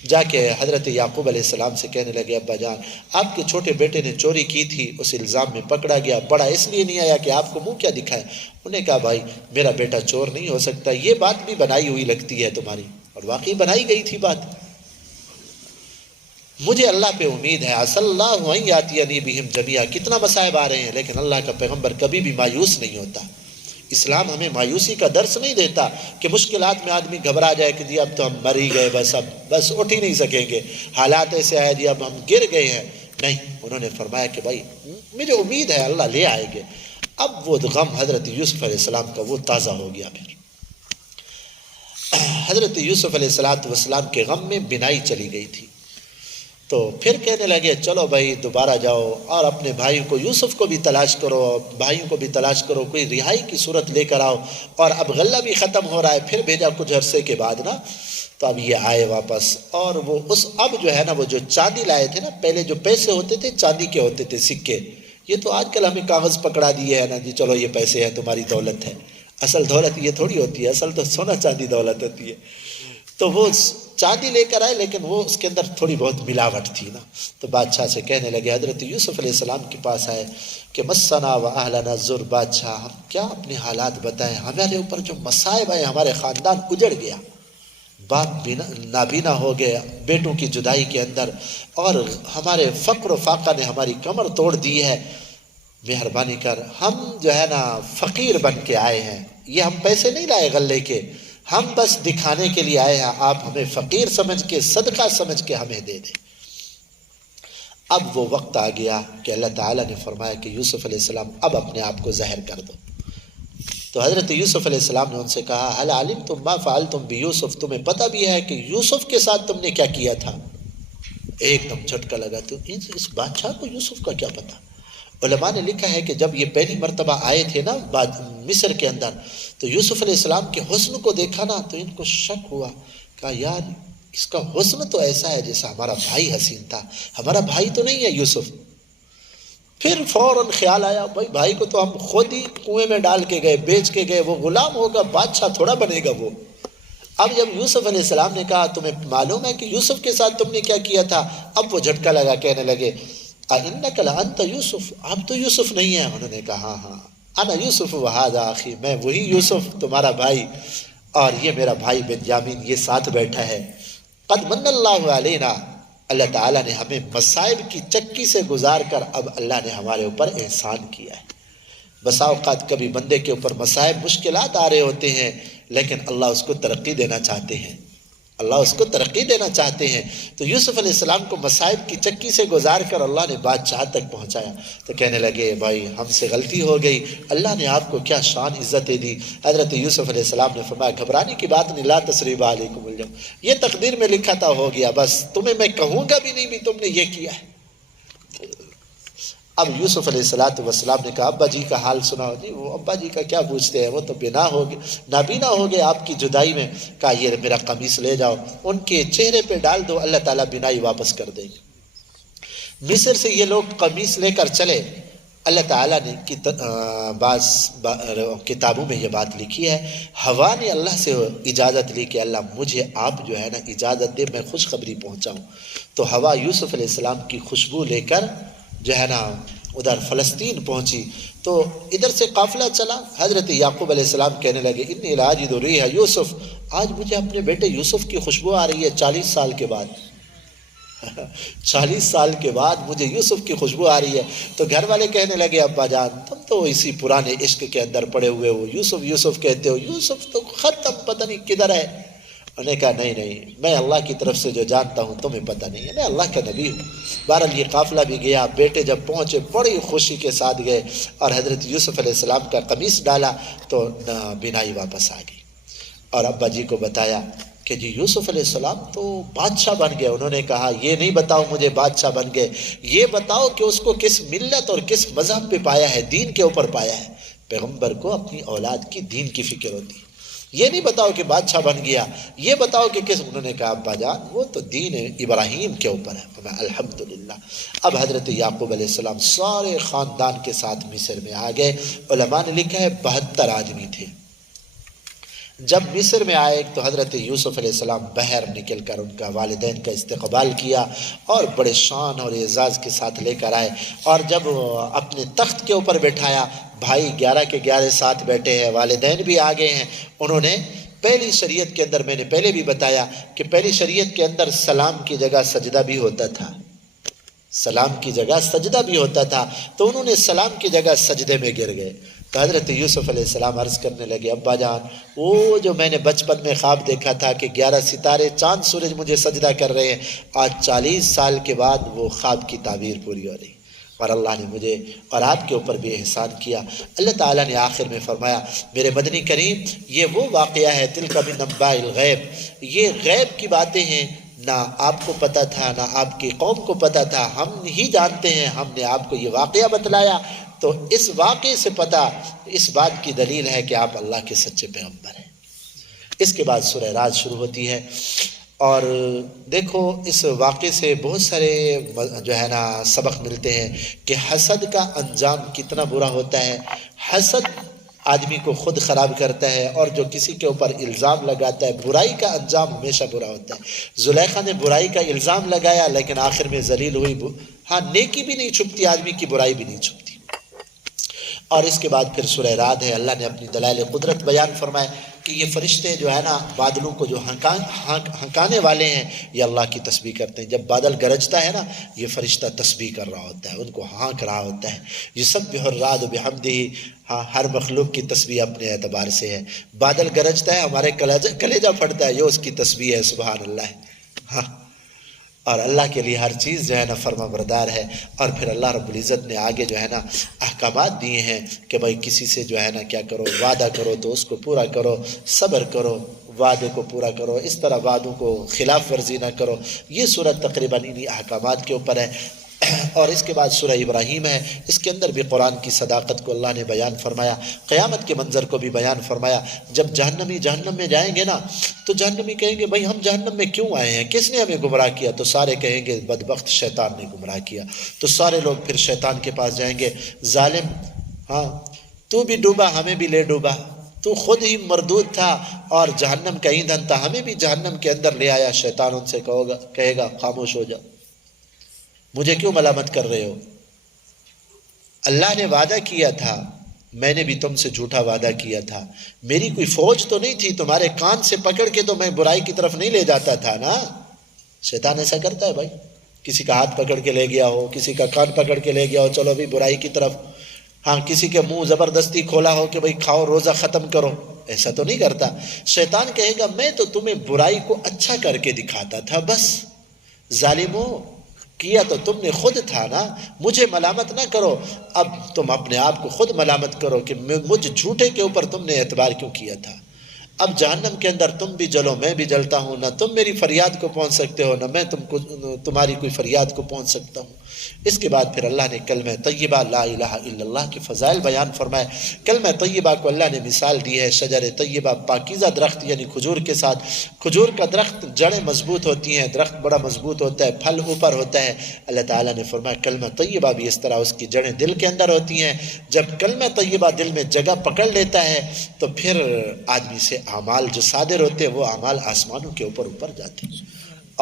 جا کے حضرت یعقوب علیہ السلام سے کہنے لگے ابا جان آپ کے چھوٹے بیٹے نے چوری کی تھی، اس الزام میں پکڑا گیا، بڑا اس لیے نہیں آیا کہ آپ کو منہ کیا دکھائے. انہوں نے کہا بھائی میرا بیٹا چور نہیں ہو سکتا، یہ بات بھی بنائی ہوئی لگتی ہے تمہاری. اور واقعی بنائی گئی تھی بات. مجھے اللہ پہ امید ہے، عسى الله ان ياتيني بهم جميعا. کتنا مصائب آ رہے ہیں لیکن اللہ کا پیغمبر کبھی بھی مایوس نہیں ہوتا. اسلام ہمیں مایوسی کا درس نہیں دیتا کہ مشکلات میں آدمی گھبرا جائے کہ جی اب تو ہم مر ہی گئے، بس اٹھ ہی نہیں سکیں گے، حالات ایسے آئے جی اب ہم گر گئے ہیں. نہیں، انہوں نے فرمایا کہ بھائی مجھے امید ہے اللہ لے آئے گے. اب وہ غم حضرت یوسف علیہ السلام کا وہ تازہ ہو گیا. پھر حضرت یوسف علیہ السلام کے غم میں بینائی چلی گئی تھی. تو پھر کہنے لگے چلو بھائی دوبارہ جاؤ اور اپنے بھائی کو یوسف کو بھی تلاش کرو، بھائیوں کو بھی تلاش کرو، کوئی رہائی کی صورت لے کر آؤ. اور اب غلہ بھی ختم ہو رہا ہے. پھر بھیجا کچھ عرصے کے بعد نا، تو اب یہ آئے واپس. اور وہ اب جو ہے نا وہ جو چاندی لائے تھے نا، پہلے جو پیسے ہوتے تھے چاندی کے ہوتے تھے، سکے. یہ تو آج کل ہمیں کاغذ پکڑا دیے ہے نا جی چلو یہ پیسے ہیں تمہاری دولت ہے. اصل دولت یہ تھوڑی ہوتی ہے، اصل تو سونا چاندی دولت ہوتی ہے. تو وہ چاندی لے کر آئے لیکن وہ اس کے اندر تھوڑی بہت ملاوٹ تھی نا. تو بادشاہ سے کہنے لگے، حضرت یوسف علیہ السلام کے پاس آئے کہ مسنا و اہلنا الضر، بادشاہ ہم کیا اپنے حالات بتائیں، ہمارے اوپر جو مصائب آئے، ہمارے خاندان اجڑ گیا، باپ نابینا ہو گیا بیٹوں کی جدائی کے اندر، اور ہمارے فقر و فاقہ نے ہماری کمر توڑ دی ہے. مہربانی کر، ہم جو ہے نا فقیر بن کے آئے ہیں، یہ ہم پیسے نہیں لائے غلے کے، ہم بس دکھانے کے لیے آئے ہیں، آپ ہمیں فقیر سمجھ کے صدقہ سمجھ کے ہمیں دے دیں. اب وہ وقت آ گیا کہ اللہ تعالیٰ نے فرمایا کہ یوسف علیہ السلام اب اپنے آپ کو ظاہر کر دو. تو حضرت یوسف علیہ السلام نے ان سے کہا هل علمتم ما فعلتم بیوسف، تمہیں پتہ بھی ہے کہ یوسف کے ساتھ تم نے کیا کیا تھا. ایک دم جھٹکا لگا. تو اس بادشاہ کو یوسف کا کیا پتہ. علماء نے لکھا ہے کہ جب یہ پہلی مرتبہ آئے تھے نا مصر کے اندر، تو یوسف علیہ السلام کے حسن کو دیکھا نا تو ان کو شک ہوا، کہا یار اس کا حسن تو ایسا ہے جیسا ہمارا بھائی حسین تھا، ہمارا بھائی تو نہیں ہے یوسف. پھر فوراً خیال آیا بھائی کو تو ہم خود ہی کنویں میں ڈال کے گئے، بیچ کے گئے، وہ غلام ہوگا، بادشاہ تھوڑا بنے گا وہ. اب جب یوسف علیہ السلام نے کہا تمہیں معلوم ہے کہ یوسف کے ساتھ تم نے کیا کیا تھا، اب وہ جھٹکا لگا، کہنے لگے اِنَّكَ لَأَنْتَ یوسف، اب تو یوسف نہیں ہے. انہوں نے کہا ہاں انا یوسف وہذا اخی، میں وہی یوسف تمہارا بھائی، اور یہ میرا بھائی بنیامین یہ ساتھ بیٹھا ہے. قد من اللہ علینا، اللہ تعالیٰ نے ہمیں مصائب کی چکی سے گزار کر اب اللہ نے ہمارے اوپر احسان کیا ہے۔ بسا اوقات کبھی بندے کے اوپر مصائب مشکلات آ رہے ہوتے ہیں، لیکن اللہ اس کو ترقی دینا چاہتے ہیں، اللہ اس کو ترقی دینا چاہتے ہیں۔ تو یوسف علیہ السلام کو مصائب کی چکی سے گزار کر اللہ نے بادشاہ تک پہنچایا، تو کہنے لگے بھائی ہم سے غلطی ہو گئی، اللہ نے آپ کو کیا شان عزتیں دی۔ حضرت یوسف علیہ السلام نے فرمایا گھبرانے کی بات نہیں، لا تثریب علیکم اليوم، یہ تقدیر میں لکھا تھا، ہو گیا، بس تمہیں میں کہوں گا بھی نہیں بھی تم نے یہ کیا ہے۔ اب یوسف علیہ السلام نے کہا ابا جی کا حال سناؤ۔ جی وہ ابا جی کا کیا پوچھتے ہیں، وہ تو نابینا ہو گئے آپ کی جدائی میں۔ کہا یہ میرا قمیص لے جاؤ، ان کے چہرے پہ ڈال دو، اللہ تعالیٰ بینائی واپس کر دیں گے۔ مصر سے یہ لوگ قمیص لے کر چلے۔ اللہ تعالیٰ نے بعض کتابوں میں یہ بات لکھی ہے، ہوا نے اللہ سے اجازت لی کہ اللہ مجھے آپ جو ہے نا اجازت دے میں خوشخبری پہنچاؤں۔ تو ہوا یوسف علیہ السلام کی خوشبو لے کر جو ہے نا ادھر فلسطین پہنچی۔ تو ادھر سے قافلہ چلا، حضرت یعقوب علیہ السلام کہنے لگے انی لاجد ریح یوسف، آج مجھے اپنے بیٹے یوسف کی خوشبو آ رہی ہے 40 سال کے بعد 40 سال کے بعد مجھے یوسف کی خوشبو آ رہی ہے۔ تو گھر والے کہنے لگے ابا جان تم تو اسی پرانے عشق کے اندر پڑے ہوئے ہو، یوسف یوسف کہتے ہو، یوسف تو ختم پتہ نہیں کدھر ہے۔ انہوں نے کہا نہیں میں اللہ کی طرف سے جو جانتا ہوں تمہیں پتہ نہیں ہے، میں اللہ کا نبی ہوں۔ بہرحال یہ قافلہ بھی گیا، بیٹے جب پہنچے بڑی خوشی کے ساتھ گئے اور حضرت یوسف علیہ السلام کا قمیص ڈالا تو بینائی واپس آ گئی، اور ابا جی کو بتایا کہ جی یوسف علیہ السلام تو بادشاہ بن گئے۔ انہوں نے کہا یہ نہیں بتاؤ مجھے بادشاہ بن گئے، یہ بتاؤ کہ اس کو کس ملت اور کس مذہب پہ پایا ہے، دین کے اوپر پایا ہے۔ پیغمبر کو اپنی اولاد کی دین کی فکر ہوتی ہے، یہ نہیں بتاؤ کہ بادشاہ بن گیا، یہ بتاؤ کہ کس۔ انہوں نے کہا ابا جان وہ تو دین ابراہیم کے اوپر ہے۔ الحمدللہ۔ اب حضرت یعقوب علیہ السلام سارے خاندان کے ساتھ مصر میں آ گئے۔ علماء نے لکھا ہے 72 آدمی تھے۔ جب مصر میں آئے تو حضرت یوسف علیہ السلام بحر نکل کر ان کا والدین کا استقبال کیا اور بڑے شان اور اعزاز کے ساتھ لے کر آئے، اور جب اپنے تخت کے اوپر بٹھایا، بھائی 11 کے 11 ساتھ بیٹھے ہیں، والدین بھی آ گئے ہیں۔ انہوں نے پہلی شریعت کے اندر، میں نے پہلے بھی بتایا کہ پہلی شریعت کے اندر سلام کی جگہ سجدہ بھی ہوتا تھا، سلام کی جگہ سجدہ بھی ہوتا تھا، تو انہوں نے سلام کی جگہ سجدے میں گر گئے۔ تو حضرت یوسف علیہ السلام عرض کرنے لگے ابا جان وہ جو میں نے بچپن میں خواب دیکھا تھا کہ 11 ستارے چاند سورج مجھے سجدہ کر رہے ہیں، آج 40 سال کے بعد وہ خواب کی تعبیر پوری ہو رہی، اور اللہ نے مجھے اور آپ کے اوپر بھی احسان کیا۔ اللہ تعالیٰ نے آخر میں فرمایا میرے مدنی کریم یہ وہ واقعہ ہے تلک من انباء الغیب، یہ غیب کی باتیں ہیں، نہ آپ کو پتہ تھا نہ آپ کی قوم کو پتہ تھا، ہم ہی جانتے ہیں، ہم نے آپ کو یہ واقعہ بتلایا۔ تو اس واقعے سے پتہ اس بات کی دلیل ہے کہ آپ اللہ کے سچے پیغمبر ہیں۔ اس کے بعد سورہ راز شروع ہوتی ہے، اور دیکھو اس واقعے سے بہت سارے جو ہے نا سبق ملتے ہیں کہ حسد کا انجام کتنا برا ہوتا ہے۔ حسد آدمی کو خود خراب کرتا ہے، اور جو کسی کے اوپر الزام لگاتا ہے برائی کا انجام ہمیشہ برا ہوتا ہے۔ زلیخا نے برائی کا الزام لگایا لیکن آخر میں ذلیل ہوئی۔ ہاں نیکی بھی نہیں چھپتی آدمی کی، برائی بھی نہیں چھپتی۔ اور اس کے بعد پھر سورہ رعد ہے، اللہ نے اپنی دلائل قدرت بیان فرمائے کہ یہ فرشتے جو ہے نا بادلوں کو جو ہنکانے والے ہیں یہ اللہ کی تسبیح کرتے ہیں۔ جب بادل گرجتا ہے نا یہ فرشتہ تسبیح کر رہا ہوتا ہے، ان کو ہانک رہا ہوتا ہے۔ یسبح الرعد بحمدہ، ہاں ہر مخلوق کی تسبیح اپنے اعتبار سے ہے۔ بادل گرجتا ہے ہمارے کلیجہ پھٹتا ہے، یہ اس کی تسبیح ہے، سبحان اللہ۔ ہاں، اور اللہ کے لیے ہر چیز جو ہے نا فرما بردار ہے۔ اور پھر اللہ رب العزت نے آگے جو ہے نا احکامات دیے ہیں کہ بھائی کسی سے جو ہے نا کیا کرو، وعدہ کرو تو اس کو پورا کرو، صبر کرو، وعدے کو پورا کرو، اس طرح وعدوں کو خلاف ورزی نہ کرو۔ یہ سورت تقریباً انہی احکامات کے اوپر ہے۔ اور اس کے بعد سورہ ابراہیم ہے، اس کے اندر بھی قرآن کی صداقت کو اللہ نے بیان فرمایا، قیامت کے منظر کو بھی بیان فرمایا۔ جب جہنمی جہنم میں جائیں گے نا تو جہنمی کہیں گے بھائی ہم جہنم میں کیوں آئے ہیں، کس نے ہمیں گمراہ کیا؟ تو سارے کہیں گے بدبخت شیطان نے گمراہ کیا۔ تو سارے لوگ پھر شیطان کے پاس جائیں گے، ظالم ہاں تو بھی ڈوبا ہمیں بھی لے ڈوبا، تو خود ہی مردود تھا اور جہنم کا ایندھن تھا، ہمیں بھی جہنم کے اندر لے آیا۔ شیطان ان سے کہے گا خاموش ہو جاؤ، مجھے کیوں ملامت کر رہے ہو؟ اللہ نے وعدہ کیا تھا، میں نے بھی تم سے جھوٹا وعدہ کیا تھا، میری کوئی فوج تو نہیں تھی، تمہارے کان سے پکڑ کے تو میں برائی کی طرف نہیں لے جاتا تھا نا، شیطان ایسا کرتا ہے بھائی، کسی کا ہاتھ پکڑ کے لے گیا ہو، کسی کا کان پکڑ کے لے گیا ہو، چلو ابھی برائی کی طرف، ہاں کسی کے منہ زبردستی کھولا ہو کہ بھائی کھاؤ روزہ ختم کرو، ایسا تو نہیں کرتا۔ شیطان کہے گا میں تو تمہیں برائی کو اچھا کر کے دکھاتا تھا، بس ظالمو کیا تو تم نے خود تھا نا، مجھے ملامت نہ کرو۔ اب تم اپنے آپ کو خود ملامت کرو کہ مجھ جھوٹے کے اوپر تم نے اعتبار کیوں کیا تھا۔ اب جہنم کے اندر تم بھی جلو، میں بھی جلتا ہوں، نہ تم میری فریاد کو پہنچ سکتے ہو، نہ میں تمہاری کوئی فریاد کو پہنچ سکتا ہوں۔ اس کے بعد پھر اللہ نے کلمہ طیبہ لا الہ الا اللہ کے فضائل بیان فرمائے۔ کلمہ طیبہ کو اللہ نے مثال دی ہے شجر طیبہ، پاکیزہ درخت یعنی کھجور کے ساتھ۔ کھجور کا درخت جڑیں مضبوط ہوتی ہیں، درخت بڑا مضبوط ہوتا ہے، پھل اوپر ہوتا ہے۔ اللہ تعالیٰ نے فرمایا کلمہ طیبہ بھی اس طرح، اس کی جڑیں دل کے اندر ہوتی ہیں۔ جب کلمہ طیبہ دل میں جگہ پکڑ لیتا ہے تو پھر آدمی سے اعمال جو صادر ہوتے ہیں وہ اعمال آسمانوں کے اوپر جاتے ہیں۔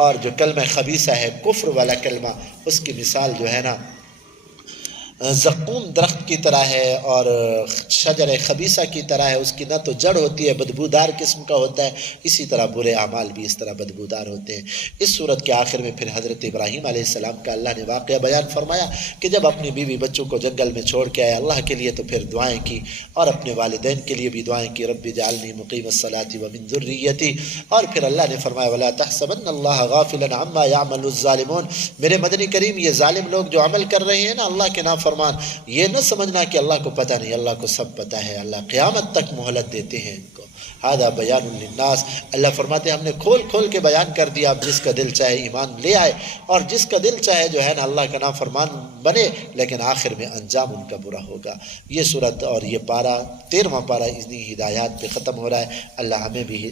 اور جو کلمہ خبیثہ ہے، کفر والا کلمہ، اس کی مثال جو ہے نا زقوم درخت کی طرح ہے اور شجر خبیثہ کی طرح ہے، اس کی نہ تو جڑ ہوتی ہے، بدبودار قسم کا ہوتا ہے، اسی طرح برے اعمال بھی اس طرح بدبودار ہوتے ہیں۔ اس صورت کے آخر میں پھر حضرت ابراہیم علیہ السلام کا اللہ نے واقعہ بیان فرمایا کہ جب اپنی بیوی بچوں کو جنگل میں چھوڑ کے آئے اللہ کے لیے تو پھر دعائیں کی، اور اپنے والدین کے لیے بھی دعائیں کی، رب اجعلنی مقیم الصلاۃ ومن ذریتی، اور پھر اللہ نے فرمایا ولا تحسبن اللہ غافلا عما يعمل الظالمون، میرے مدنی کریم یہ ظالم لوگ جو عمل کر رہے ہیں نا اللہ کے نافرمان، یہ نہ سمجھنا کہ اللہ کو پتہ نہیں، اللہ کو سب پتہ ہے، اللہ قیامت تک مہلت دیتے ہیں ان کو۔ ھذا بیان للناس، اللہ فرماتے ہیں ہم نے کھول کھول کے بیان کر دیا، اب جس کا دل چاہے ایمان لے آئے اور جس کا دل چاہے جو ہے نا اللہ کا نافرمان بنے، لیکن آخر میں انجام ان کا برا ہوگا۔ یہ صورت اور یہ پارہ 13واں پارہ اتنی ہدایات پہ ختم ہو رہا ہے۔ اللہ ہمیں بھی